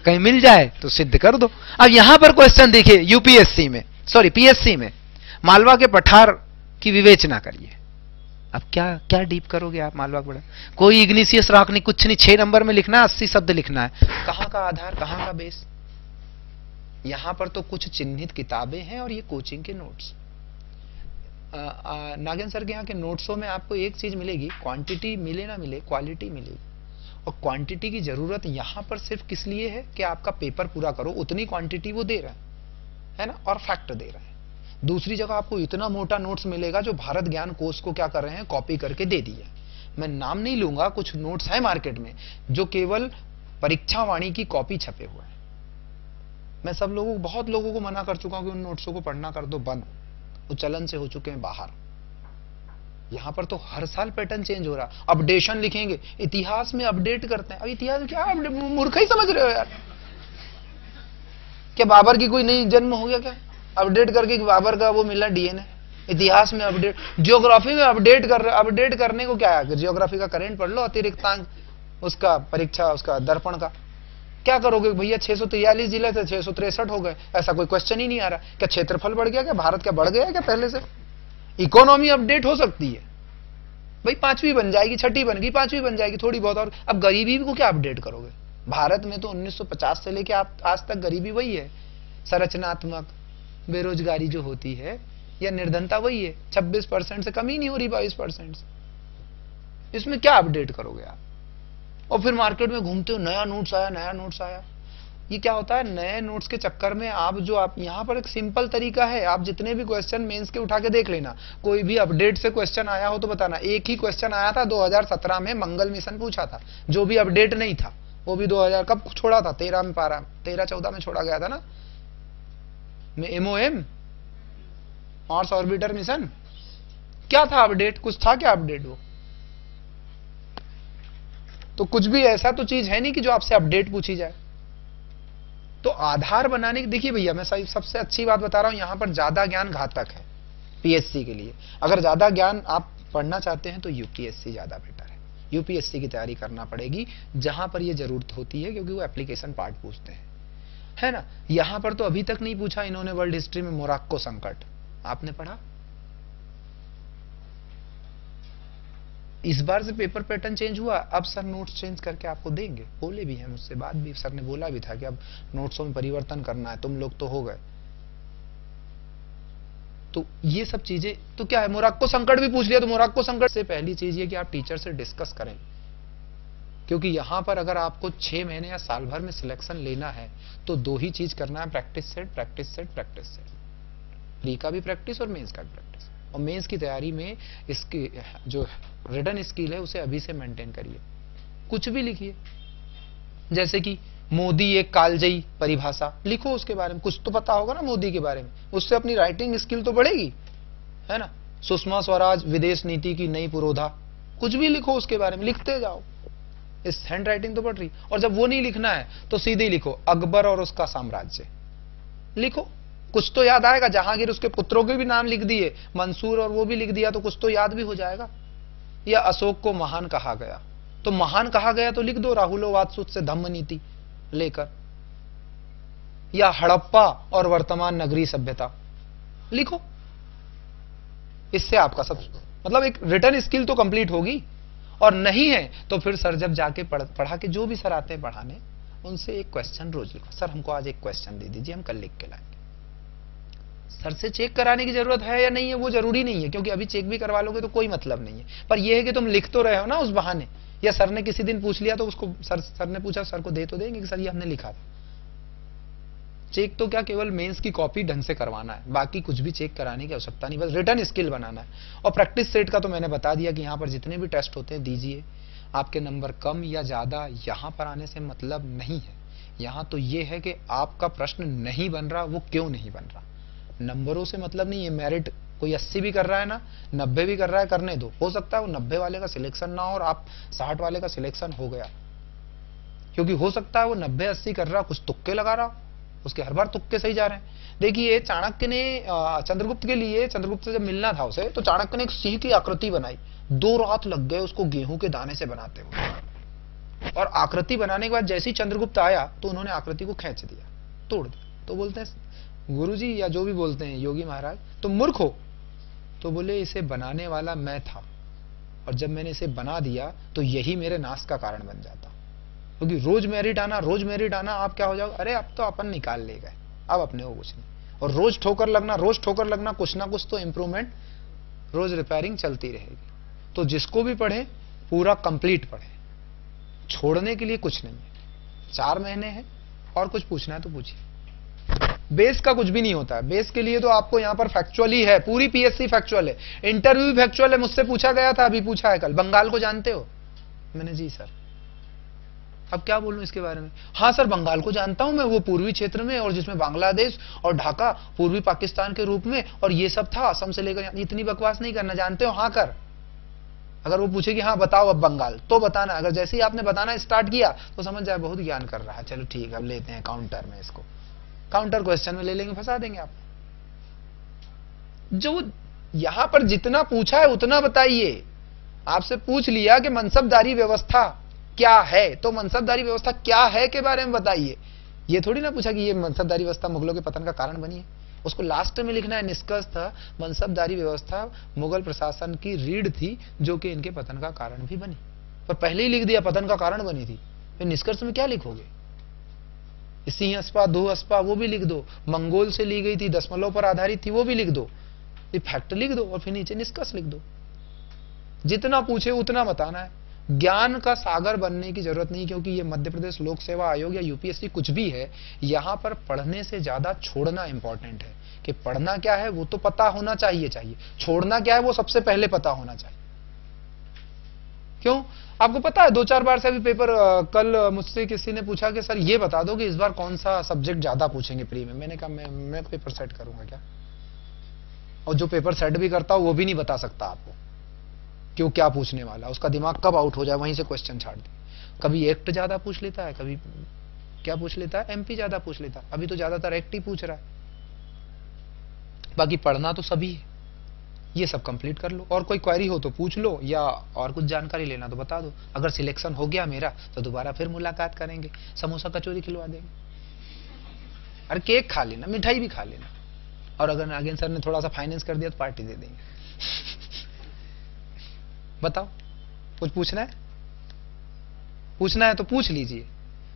कहीं मिल जाए तो सिद्ध कर दो। अब यहां पर क्वेश्चन देखिए यूपीएससी में, सॉरी पीएससी में, मालवा के पठार की विवेचना करिए। अब क्या क्या डीप करोगे आप मालवा का? कोई इग्निशियस रॉक नहीं, कुछ नहीं, 6 नंबर में लिखना है, 80 शब्द लिखना है। कहां का आधार, कहां का बेस? यहां पर तो कुछ चिन्हित किताबें हैं और ये कोचिंग के नोट्स। नागेंद्र सर के यहाँ के नोट्सों में आपको एक चीज मिलेगी, क्वांटिटी मिले ना मिले, क्वालिटी मिलेगी। और क्वांटिटी की जरूरत यहां पर सिर्फ किस लिए है कि आपका पेपर पूरा करो, उतनी क्वांटिटी वो दे रहा है ना, और फैक्ट दे रहा है। दूसरी जगह आपको इतना मोटा नोट्स मिलेगा जो भारत ज्ञान कोश को क्या कर रहे हैं, कॉपी करके दे दिया। मैं नाम नहीं लूंगा, कुछ नोट्स हैं मार्केट में जो केवल परीक्षा वाणी की कॉपी छपे हुए हैं। मैं सब लोगों, बहुत लोगों को मना कर चुका हूं कि उन नोट्सों को पढ़ना कर दो बंद, वो चलन से हो चुके हैं बाहर। यहां पर तो हर साल पैटर्न चेंज हो रहा, अपडेशन लिखेंगे, इतिहास में अपडेट करते हैं। अब इतिहास क्या मूर्ख ही समझ रहे हो यार? क्या बाबर की कोई नई जन्म हो गया क्या? अपडेट करके बाबर का वो मिला डीएनए, इतिहास में अपडेट, जियोग्राफी में अपडेट कर रहे, अपडेट करने को क्या है? जियोग्राफी का करेंट पढ़ लो, अतिरिक्तांक उसका परीक्षा, उसका दर्पण का क्या करोगे भैया? 643 जिले थे 663 हो गए, ऐसा कोई क्वेश्चन ही नहीं आ रहा। क्या क्षेत्रफल बढ़ गया? क्या भारत क्या बढ़ गया क्या पहले से? इकोनॉमी अपडेट हो सकती है भाई, 5वीं बन जाएगी, 6ठी बन गई, 5वीं बन जाएगी, थोड़ी बहुत। और अब गरीबी को क्या अपडेट करोगे? भारत में तो 1950 से लेके आज तक गरीबी वही है, संरचनात्मक बेरोजगारी जो होती है या निर्धनता वही है, 26% से कम ही नहीं हो रही, 22%। इसमें क्या अपडेट करोगे आप? और फिर मार्केट में घूमते हो, नया नोट्स आया, नया नोट्स आया। ये क्या होता है, नए नोट्स के चक्कर में आप यहां पर एक सिंपल तरीका है, आप जितने भी क्वेश्चन मेंस के उठा के देख लेना, कोई भी अपडेट से क्वेश्चन आया हो तो बताना। एक ही क्वेश्चन आया था 2017 में, मंगल मिशन पूछा था, जो भी अपडेट नहीं था, वो भी 2000 कब छोड़ा था, 13 में 13-14 में छोड़ा गया था ना, MOM मार्स ऑर्बिटर मिशन। क्या था अपडेट, कुछ था क्या अपडेट? वो तो कुछ भी ऐसा तो चीज है नहीं कि जो आपसे अपडेट पूछी जाए। तो आधार बनाने की, देखिए भैया मैं सबसे अच्छी बात बता रहा हूं, यहां पर ज्यादा ज्ञान घातक है पीएससी के लिए। अगर ज्यादा ज्ञान आप पढ़ना चाहते हैं तो यूपीएससी ज्यादा बेटर है। यूपीएससी की तैयारी करना पड़ेगी जहां पर यह जरूरत होती है, क्योंकि वो एप्लीकेशन पार्ट पूछते हैं, है ना। यहां पर तो अभी तक नहीं पूछा इन्होंने वर्ल्ड हिस्ट्री में मोरक्को संकट, आपने पढ़ा? इस बार से पेपर पैटर्न चेंज हुआ, अब सर नोट्स चेंज करके आपको देंगे, बोले भी हैं मुझसे, बात भी सर ने बोला भी था कि अब नोट्सों में परिवर्तन करना है, तुम लोग तो हो गए। तो ये सब चीजें तो क्या है, मोरक्को संकट भी पूछ लिया तो मोरक्को संकट से पहली चीज ये कि आप टीचर से डिस्कस करें, क्योंकि यहां पर अगर आपको 6 महीने या साल भर में सिलेक्शन लेना है तो 2 ही चीज करना है, practice set, practice set, practice set. Pre का भी प्रैक्टिस और मेंस का भी प्रैक्टिस। और मेंस की तैयारी में इसकी जो रिटन स्किल है उसे अभी से मेंटेन करिए। कुछ भी लिखिए, जैसे कि मोदी एक कालजयी परिभाषा, लिखो उसके बारे में, कुछ तो पता होगा ना मोदी के बारे में, उससे अपनी राइटिंग स्किल तो बढ़ेगी, है ना। सुषमा स्वराज विदेश नीति की नई पुरोधा, कुछ भी लिखो उसके बारे में, लिखते जाओ, इस हैंड राइटिंग तो बढ़ रही। और जब वो नहीं लिखना है तो सीधे लिखो अकबर और उसका साम्राज्य, लिखो, कुछ तो याद आएगा। जहांगीर, उसके पुत्रों के भी नाम लिख दिए, मंसूर और वो भी लिख दिया, तो कुछ तो याद भी हो जाएगा। या अशोक को महान कहा गया, तो महान कहा गया तो लिख दो राहुलो वात्सुत से धम्म नीति लेकर। या हड़प्पा और वर्तमान नगरी सभ्यता लिखो, इससे आपका सब मतलब एक रिटर्न स्किल तो कंप्लीट होगी। और नहीं है तो फिर सर जब जाके पढ़ा के, जो भी सर आते हैं पढ़ाने, उनसे एक क्वेश्चन रोज लिखो, सर हमको आज एक क्वेश्चन दे दीजिए, हम कल लिख के लाएंगे। सर से चेक कराने की जरूरत है या नहीं है वो जरूरी नहीं है, क्योंकि अभी चेक भी करवा लोगे तो कोई मतलब नहीं है, पर यह है कि तुम लिख तो रहे हो ना उस बहाने। या सर ने किसी दिन पूछ लिया तो उसको सर ने पूछा, सर को दे तो देंगे कि सर ये हमने लिखा था। चेक तो क्या केवल मेंस की कॉपी ढंग से करवाना है, बाकी कुछ भी चेक कराने की आवश्यकता नहीं, बस रिटर्न स्किल बनाना है। और प्रैक्टिस सेट का तो मैंने बता दिया कि यहां पर जितने भी टेस्ट होते हैं दीजिए, आपके नंबर कम या ज्यादा यहां पर आने से मतलब नहीं है। यहां तो ये है कि आपका प्रश्न नहीं बन रहा, वो क्यों नहीं बन रहा, नंबरों से मतलब नहीं है। मेरिट कोई 80 भी कर रहा है ना, 90 भी कर रहा है, करने दो, हो सकता है वो 90 वाले का सिलेक्शन ना हो और आप 60 वाले का सिलेक्शन हो गया, क्योंकि हो सकता है वो 90-80 कर रहा, कुछ तुक्के लगा रहा, उसके हर बार तुक्के सही जा रहे हैं। देखिए चाणक्य ने चंद्रगुप्त के लिए, चंद्रगुप्त से जब मिलना था उसे, तो चाणक्य ने एक सिंह की आकृति बनाई, 2 रात लग गए उसको गेहूं के दाने से बनाते हुए। और आकृति बनाने के बाद जैसे ही चंद्रगुप्त आया तो उन्होंने आकृति को खींच दिया, तोड़ दिया। तो बोलते हैं गुरुजी या जो भी बोलते हैं योगी महाराज, तुम मूर्ख हो। तो बोले इसे बनाने वाला मैं था, और जब मैंने इसे बना दिया तो यही मेरे नाश का कारण बन जाता, क्योंकि रोज मेरिट आना, रोज मेरिट आना, आप क्या हो जाओगे, अरे अब तो अपन निकाल ले गए, अब अपने को कुछ नहीं। और रोज ठोकर लगना, रोज ठोकर लगना, कुछ ना कुछ तो इंप्रूवमेंट, रोज रिपेयरिंग चलती रहेगी। तो जिसको भी पढ़े पूरा कंप्लीट पढ़े, छोड़ने के लिए कुछ नहीं है। 4 महीने हैं, और कुछ पूछना है तो पूछिए। बेस का कुछ भी नहीं होता है, बेस के लिए तो आपको यहां पर फैक्चुअल ही है, पूरी पीएससी फैक्चुअल है, इंटरव्यू भी फैक्चुअल है। मुझसे पूछा गया था, अभी पूछा है कल, बंगाल को जानते हो? मैंने जी सर। अब क्या बोलूं इसके बारे में? हाँ सर बंगाल को जानता हूं मैं, वो पूर्वी क्षेत्र में, और जिसमें बांग्लादेश और ढाका पूर्वी पाकिस्तान के रूप में, और ये सब था, असम से लेकर। इतनी बकवास नहीं करना, जानते हो हाँ कर। अगर वो पूछे कि हाँ बताओ अब बंगाल, तो बताना। अगर जैसे ही आपने बताना स्टार्ट किया तो समझ जाए बहुत ज्ञान कर रहा है, चलो ठीक है अब लेते हैं काउंटर में, इसको काउंटर क्वेश्चन में ले लेंगे, फंसा देंगे आप। जो यहां पर जितना पूछा है उतना बताइए। आपसे पूछ लिया कि मनसबदारी व्यवस्था क्या है, तो मनसबदारी व्यवस्था क्या है के बारे में बताइए। ये थोड़ी ना पूछा कि ये मनसबदारी व्यवस्था मुगलों के पतन का कारण बनी है, उसको लास्ट में लिखना है। निष्कर्ष था मनसबदारी व्यवस्था मुगल प्रशासन की रीढ़ थी जो कि इनके पतन का कारण भी बनी, पर पहले ही लिख दिया पतन का कारण बनी थी, फिर निष्कर्ष में क्या लिखोगे? सिंह अस्पा, धो अस्पा, वो भी लिख दो। मंगोल से ली गई थी, दशमलव पर आधारित थी, वो भी लिख दो। फैक्ट लिख दो और फिर नीचे निष्कर्ष लिख दो। जितना पूछे उतना बताना है। ज्ञान का सागर बनने की जरूरत नहीं, क्योंकि ये मध्य प्रदेश लोक सेवा आयोग या यूपीएससी कुछ भी है, यहां पर पढ़ने से ज्यादा छोड़ना इंपॉर्टेंट है। कि पढ़ना क्या है वो तो पता होना चाहिए, छोड़ना क्या है वो सबसे पहले पता होना चाहिए। क्यों? आपको पता है 2-4 बार से अभी पेपर, कल मुझसे किसी ने पूछा कि सर ये बता दो कि इस बार कौन सा सब्जेक्ट ज्यादा पूछेंगे प्री में। मैंने कहा मैं पेपर सेट करूंगा क्या? और जो पेपर सेट भी करता हूं वो भी नहीं बता सकता आपको कि वो क्या पूछने वाला, उसका दिमाग कब आउट हो जाए वहीं से क्वेश्चन छाड़ दे। कभी एक्ट ज्यादा पूछ लेता है, कभी क्या पूछ लेता है, एमपी ज्यादा पूछ लेता है। अभी तो ज्यादातर एक्ट ही पूछ रहा है, बाकी पढ़ना तो सभी है। ये सब कंप्लीट कर लो, और कोई क्वेरी हो तो पूछ लो, या और कुछ जानकारी लेना तो बता दो। अगर सिलेक्शन हो गया मेरा तो दोबारा फिर मुलाकात करेंगे, समोसा कचौरी खिलवा देंगे, अरे केक खा लेना, मिठाई भी खा लेना, और अगर नागेंद्र सर ने थोड़ा सा फाइनेंस कर दिया तो पार्टी दे देंगे। बताओ, कुछ पूछना है? पूछना है तो पूछ लीजिए।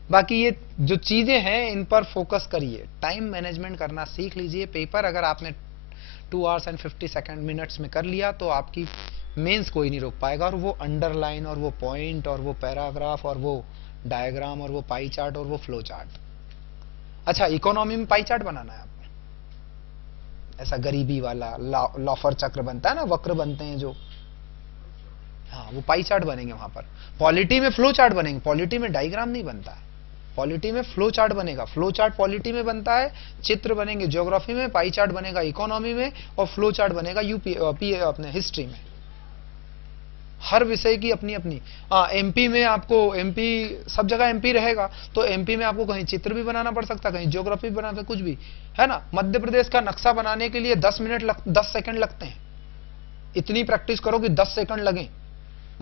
बाकी ये जो चीजें हैं इन पर फोकस करिए, टाइम मैनेजमेंट करना सीख लीजिए। पेपर अगर आपने 2 hours and 50 मिनट्स में कर लिया तो आपकी मेंस कोई नहीं रोक पाएगा। और वो अंडरलाइन और वो पॉइंट और वो पैराग्राफ और वो डायग्राम और वो पाई चार्ट और वो फ्लो चार्ट। अच्छा, इकोनॉमी में पाई चार्ट बनाना है आपको, ऐसा गरीबी वाला लॉफर चक्र बनता है ना, वक्र बनते हैं जो, हाँ वो पाई चार्ट बनेंगे वहां पर। पॉलिटी में फ्लो चार्ट बनेंगे, पॉलिटी में डायग्राम नहीं बनता है, पॉलिटी में फ्लो चार्ट बनेगा। फ्लो चार्ट पॉलिटी में बनता है, चित्र बनेंगे ज्योग्राफी में, पाई चार्ट बनेगा इकोनॉमी में, और फ्लो चार्ट बनेगा अपने हिस्ट्री में। हर विषय की अपनी अपनी। एमपी में आपको, एमपी सब जगह एमपी रहेगा तो एमपी में आपको कहीं चित्र भी बनाना पड़ सकता है, कहीं ज्योग्राफी भी बनाना, कुछ भी है ना। मध्य प्रदेश का नक्शा बनाने के लिए 10 सेकंड लगते हैं। इतनी प्रैक्टिस करो कि 10 सेकंड लगे।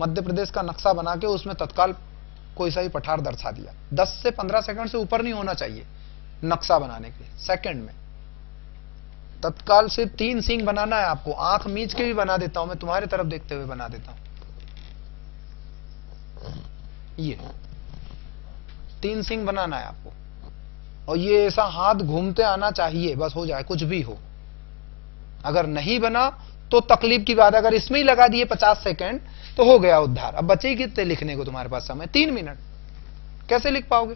मध्य प्रदेश का नक्शा बना के उसमें तत्काल कोई सा भी पठार दर्शा दिया। 10 से 15 सेकंड से ऊपर नहीं होना चाहिए नक्शा बनाने के लिए, सेकंड में। तत्काल से 3 सींग बनाना है आपको, आंख मीच के भी बना देता हूं मैं, तुम्हारे तरफ देखते हुए बना देता हूं। ये 3 सींग बनाना है आपको, और ये ऐसा हाथ घूमते आना चाहिए, बस हो जाए, कुछ भी हो। अगर नहीं बना तो तकलीफ की बात। अगर इसमें ही लगा दिए 50 सेकंड तो हो गया उद्धार। अब बचे कितने लिखने को तुम्हारे पास समय? 3 मिनट। कैसे लिख पाओगे?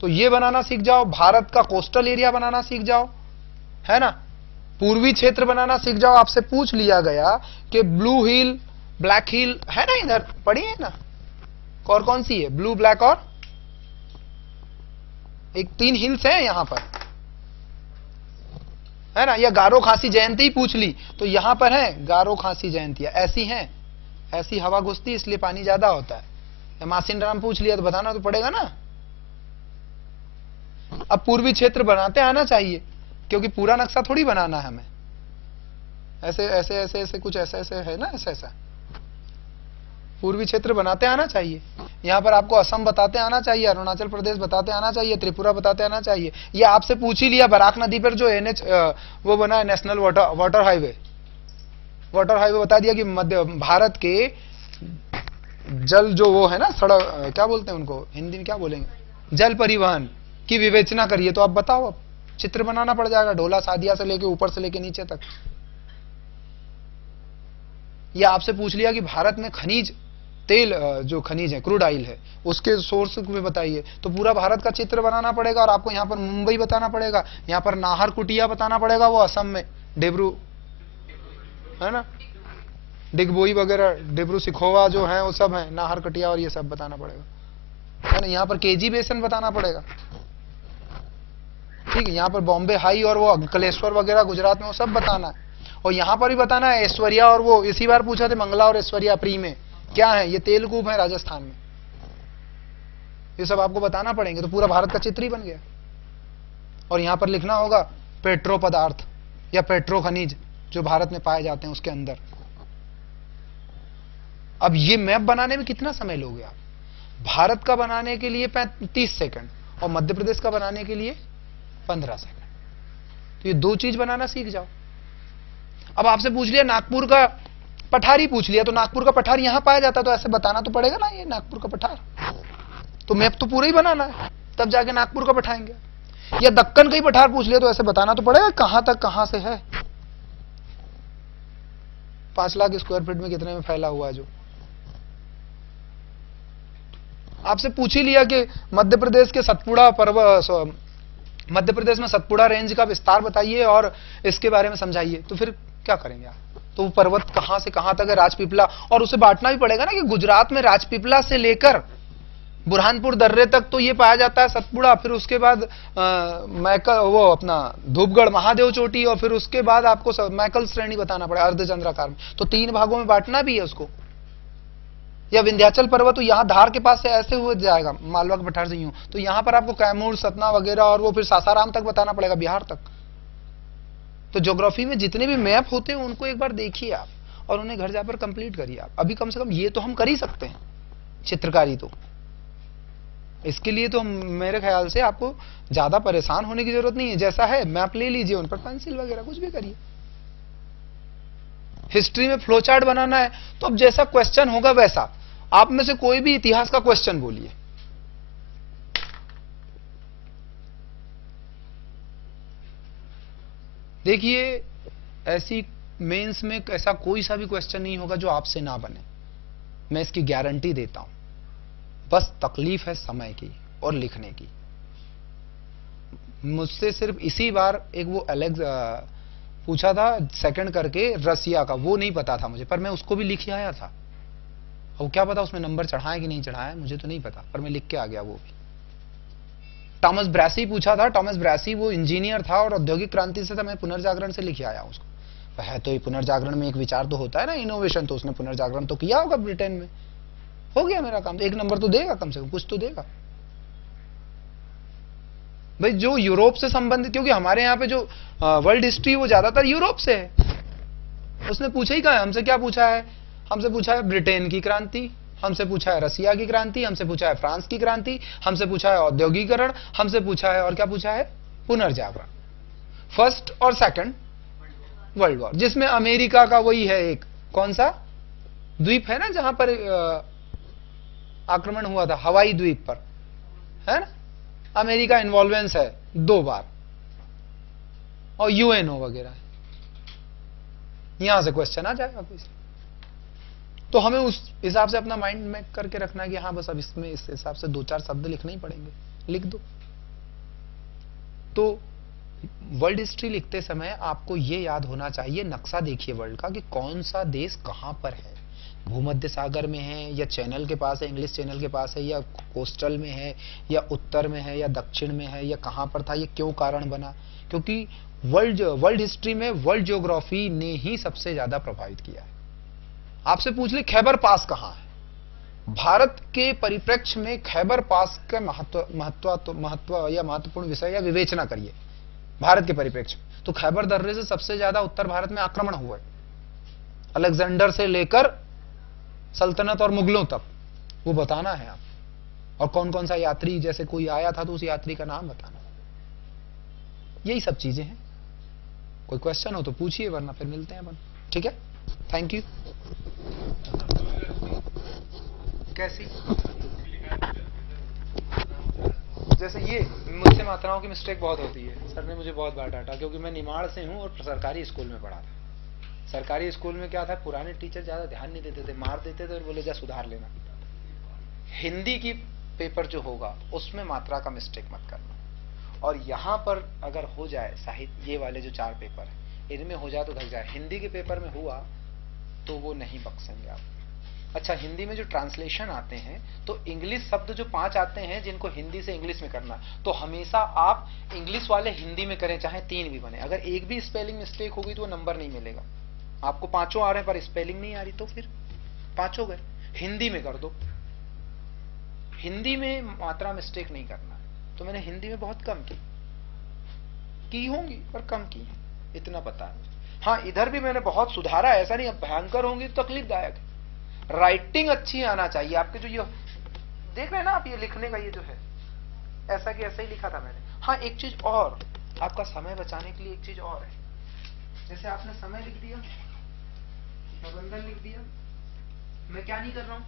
तो ये बनाना सीख जाओ, भारत का कोस्टल एरिया बनाना सीख जाओ, है ना, पूर्वी क्षेत्र बनाना सीख जाओ। आपसे पूछ लिया गया कि ब्लू हिल, ब्लैक हिल है ना, इधर पढ़ी है ना, और कौन सी है? ब्लू, ब्लैक और एक 3 हिल्स हैं यहां पर, है ना। या गारो खासी जयंती पूछ ली तो यहां पर है गारो खासी जयंती, ऐसी हैं, ऐसी हवा घुसती इसलिए पानी ज्यादा होता है। या मासिन राम पूछ लिया तो बताना तो पड़ेगा ना। अब पूर्वी क्षेत्र बनाते आना चाहिए, क्योंकि पूरा नक्शा थोड़ी बनाना है हमें। ऐसे ऐसे ऐसे ऐसे कुछ ऐसे ऐसे है ना, ऐसा ऐसा पूर्वी क्षेत्र बनाते आना चाहिए। यहां पर आपको असम बताते आना चाहिए, अरुणाचल प्रदेश बताते आना चाहिए, त्रिपुरा बताते आना चाहिए। ये आपसे पूछ ही लिया, बराक नदी पर जो NH वो बना है, नेशनल वाटर हाईवे बता दिया कि मध्य भारत के जल जो वो है ना, सड़क क्या बोलते हैं उनको हिंदी में, क्या बोलेंगे, जल परिवहन की विवेचना करिए। तो आप बताओ, अब चित्र बनाना पड़ जाएगा, ढोला सादिया से लेके ऊपर से लेके नीचे तक। या आपसे पूछ लिया कि भारत में खनिज तेल, जो खनिज है, क्रूड ऑयल है, उसके सोर्स में बताइए, तो पूरा भारत का चित्र बनाना पड़ेगा। और आपको यहाँ पर मुंबई बताना पड़ेगा, यहाँ पर नाहरकुटिया बताना पड़ेगा, वो असम में, डिब्रू है ना, डिगबोई वगैरह, डिब्रू सिखोवा जो है वो सब है, नाहरकटिया और ये सब बताना पड़ेगा, है ना। यहाँ पर केजी बेसन बताना पड़ेगा, ठीक है। यहाँ पर बॉम्बे हाई और वो अंकलेश्वर वगैरह गुजरात में, वो सब बताना है। और यहाँ पर भी बताना है ऐश्वर्या, और वो इसी बार पूछा थे मंगला और ऐश्वर्या प्री में क्या है, ये तेलकूप है राजस्थान में, ये सब आपको बताना पड़ेंगे। तो पूरा भारत का चित्र ही बन गया। और यहां पर लिखना होगा पेट्रो पदार्थ या पेट्रो खनिज जो भारत में पाए जाते हैं उसके अंदर। अब ये मैप बनाने में कितना समय लोगे आप? भारत का बनाने के लिए 35 सेकंड और मध्य प्रदेश का बनाने के लिए 15 सेकंड। तो ये 2 चीज बनाना सीख जाओ। अब आपसे पूछ लिया नागपुर का पठारी पूछ लिया, तो नागपुर का पठार यहां पाया जाता, तो ऐसे बताना तो पड़ेगा ना, ये नागपुर का पठार। तो मैप तो पूरा ही बनाना है, तब जाके नागपुर का पठाएंगे। या दक्कन का ही पठार पूछ लिया तो ऐसे बताना तो पड़ेगा कहां तक कहां से है। 5 लाख स्क्वायर फीट में कितने में फैला हुआ है जो आपसे पूछ ही लिया कि मध्य प्रदेश के सतपुड़ा मध्य प्रदेश में सतपुड़ा रेंज का विस्तार बताइए और इसके बारे में समझाइए, तो फिर क्या करेंगे आप? तो वो पर्वत कहां से कहां तक है, राजपीपला, और उसे बांटना भी पड़ेगा ना कि गुजरात में राजपीपला से लेकर बुरहानपुर दर्रे तक तो ये पाया जाता है सतपुड़ा, फिर उसके बाद वो अपना धूपगढ़ महादेव चोटी, और फिर उसके बाद आपको मैकल श्रेणी बताना पड़ेगा अर्धचंद्राकार में, तो 3 भागों में बांटना भी है उसको। या विंध्याचल पर्वत तो यहां धार के पास से ऐसे हुए जाएगा मालवा के पठार से यूं, तो यहां पर आपको कैमूर, सतना वगैरह और वो फिर सासाराम तक बताना पड़ेगा, बिहार तक। तो ज्योग्राफी में जितने भी मैप होते हैं उनको एक बार देखिए आप, और उन्हें घर जाकर कंप्लीट करिए आप। अभी कम से कम ये तो हम कर ही सकते हैं, चित्रकारी तो। इसके लिए तो मेरे ख्याल से आपको ज्यादा परेशान होने की जरूरत नहीं है। जैसा है मैप ले लीजिए, उन पर पेंसिल वगैरह कुछ भी करिए। हिस्ट्री में फ्लो चार्ट बनाना है तो अब जैसा क्वेश्चन होगा वैसा, आप में से कोई भी इतिहास का क्वेश्चन बोलिए। देखिए ऐसी मेंस में ऐसा कोई सा भी क्वेश्चन नहीं होगा जो आपसे ना बने, मैं इसकी गारंटी देता हूं। बस तकलीफ है समय की और लिखने की। मुझसे सिर्फ इसी बार एक वो एलेक्स पूछा था सेकंड करके रसिया का, वो नहीं पता था मुझे, पर मैं उसको भी लिख आया था। और क्या पता उसमें नंबर चढ़ाए कि नहीं चढ़ाया, मुझे तो नहीं पता, पर मैं लिख के आ गया वो भी। टॉमस ब्रैसी पूछा था, टॉमस ब्रैसी वो इंजीनियर था और औद्योगिक क्रांति से था, मैं पुनर्जागरण से लिख आया उसको। है तो ये पुनर्जागरण में एक विचार तो होता है ना, इनोवेशन, तो उसने पुनर्जागरण तो किया होगा ब्रिटेन में। हो गया मेरा काम, 1 नंबर तो देगा, कम से कम कुछ तो देगा भाई। जो यूरोप से संबंधित, क्योंकि हमारे यहाँ पे जो वर्ल्ड हिस्ट्री वो ज्यादातर यूरोप से है। उसने पूछा ही कहा है, हमसे क्या पूछा है? हमसे पूछा है ब्रिटेन की क्रांति, हमसे पूछा है रसिया की क्रांति, हमसे पूछा है फ्रांस की क्रांति, हमसे पूछा है औद्योगिकरण, हमसे पूछा है और क्या पूछा है? पुनर्जागरण। फर्स्ट और सेकंड वर्ल्ड वॉर, जिसमें अमेरिका का वही है एक, कौन सा द्वीप है ना जहां पर आक्रमण हुआ था, हवाई द्वीप पर, है ना, अमेरिका इन्वॉल्वेंस है 2 बार, और यूएनओ वगैरह। यहां से क्वेश्चन आ जाएगा कोई। तो हमें उस हिसाब से अपना माइंड में करके रखना है कि हाँ बस अब इसमें इस हिसाब से 2-4 शब्द लिखने ही पड़ेंगे, लिख दो। तो वर्ल्ड हिस्ट्री लिखते समय आपको ये याद होना चाहिए, नक्शा देखिए वर्ल्ड का कि कौन सा देश कहां पर है, भूमध्य सागर में है या चैनल के पास है, इंग्लिश चैनल के पास है, या कोस्टल में है, या उत्तर में है, या दक्षिण में है, या कहां पर था, ये क्यों कारण बना। क्योंकि वर्ल्ड हिस्ट्री में वर्ल्ड ज्योग्राफी ने ही सबसे ज्यादा प्रभावित किया है। आपसे पूछ ले खैबर पास कहां है, भारत के परिप्रेक्ष्य में खैबर पास का महत्व या महत्वपूर्ण विषय या विवेचना करिए भारत के परिप्रेक्ष्य में, तो खैबर दर्रे से सबसे ज्यादा उत्तर भारत में आक्रमण हुआ है, अलेक्जेंडर से लेकर सल्तनत और मुगलों तक, वो बताना है आप। और कौन कौन सा यात्री, जैसे कोई आया था तो उस यात्री का नाम बताना। यही सब चीजें हैं। कोई क्वेश्चन हो तो पूछिए, वरना फिर मिलते हैं अपन। ठीक है, थैंक यू। कैसी? जैसे ये मुझसे मात्राओं की मिस्टेक बहुत होती है, सर ने मुझे बहुत बार डांटा, क्योंकि मैं निमाड़ से हूँ और सरकारी स्कूल में पढ़ा था। सरकारी स्कूल में क्या था, पुराने टीचर ज्यादा ध्यान नहीं देते थे, मार देते थे और बोले जा सुधार लेना। हिंदी की पेपर जो होगा उसमें मात्रा का मिस्टेक मत करना, और यहां पर अगर हो जाए साहित्य, ये वाले जो 4 पेपर है इनमें हो जाए तो ढक जाए, हिंदी के पेपर में हुआ तो वो नहीं बख्शेंगे आप। अच्छा, हिंदी में जो ट्रांसलेशन आते हैं तो इंग्लिश शब्द जो 5 आते हैं जिनको हिंदी से इंग्लिश में करना, तो हमेशा आप इंग्लिश वाले हिंदी में करें, चाहे 3 भी बने। अगर एक भी स्पेलिंग मिस्टेक होगी तो नंबर नहीं मिलेगा आपको। 5 आ रहे हैं पर स्पेलिंग नहीं आ रही तो फिर 5 गए। हिंदी में कर दो, हिंदी में मात्रा मिस्टेक नहीं करना। तो मैंने हिंदी में बहुत कम की होंगी पर कम की, इतना पता है। हाँ, इधर भी मैंने बहुत सुधारा, ऐसा नहीं अब भयंकर होंगी तो तकलीफदायक है। राइटिंग अच्छी आना चाहिए आपके। जो ये देख रहे हैं ना आप, ये लिखने का ये जो है ऐसा कि ऐसा ही लिखा था मैंने। हाँ, एक चीज और, आपका समय बचाने के लिए एक चीज और है। जैसे आपने समय लिख दिया, प्रबंधन लिख दिया, मैं क्या नहीं कर रहा हूं,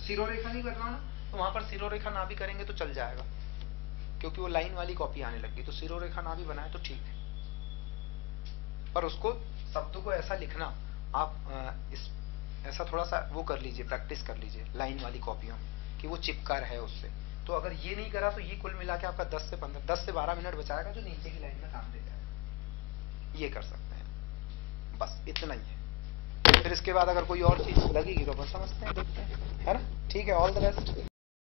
सिरोरेखा नहीं कर रहा हूं ना, तो वहां पर सिरोरेखा ना भी करेंगे तो चल जाएगा, क्योंकि वो लाइन वाली कॉपी आने लगी। तो सिरोरेखा ना भी बनाए तो ठीक है, पर उसको शब्द को ऐसा लिखना, आप इस ऐसा थोड़ा सा वो कर लीजिए, प्रैक्टिस कर लीजिए लाइन वाली कॉपियों में, कि वो चिपका रहे उससे। तो अगर ये नहीं करा तो ये कुल मिला के आपका 10 से 12 मिनट बचाएगा, जो नीचे की लाइन में काम दे जाएगा। ये कर सकते हैं, बस इतना ही है। फिर इसके बाद अगर कोई और चीज लगेगी तो अपन समझते हैं, देखते हैं, है ना। ठीक है, ऑल द बेस्ट।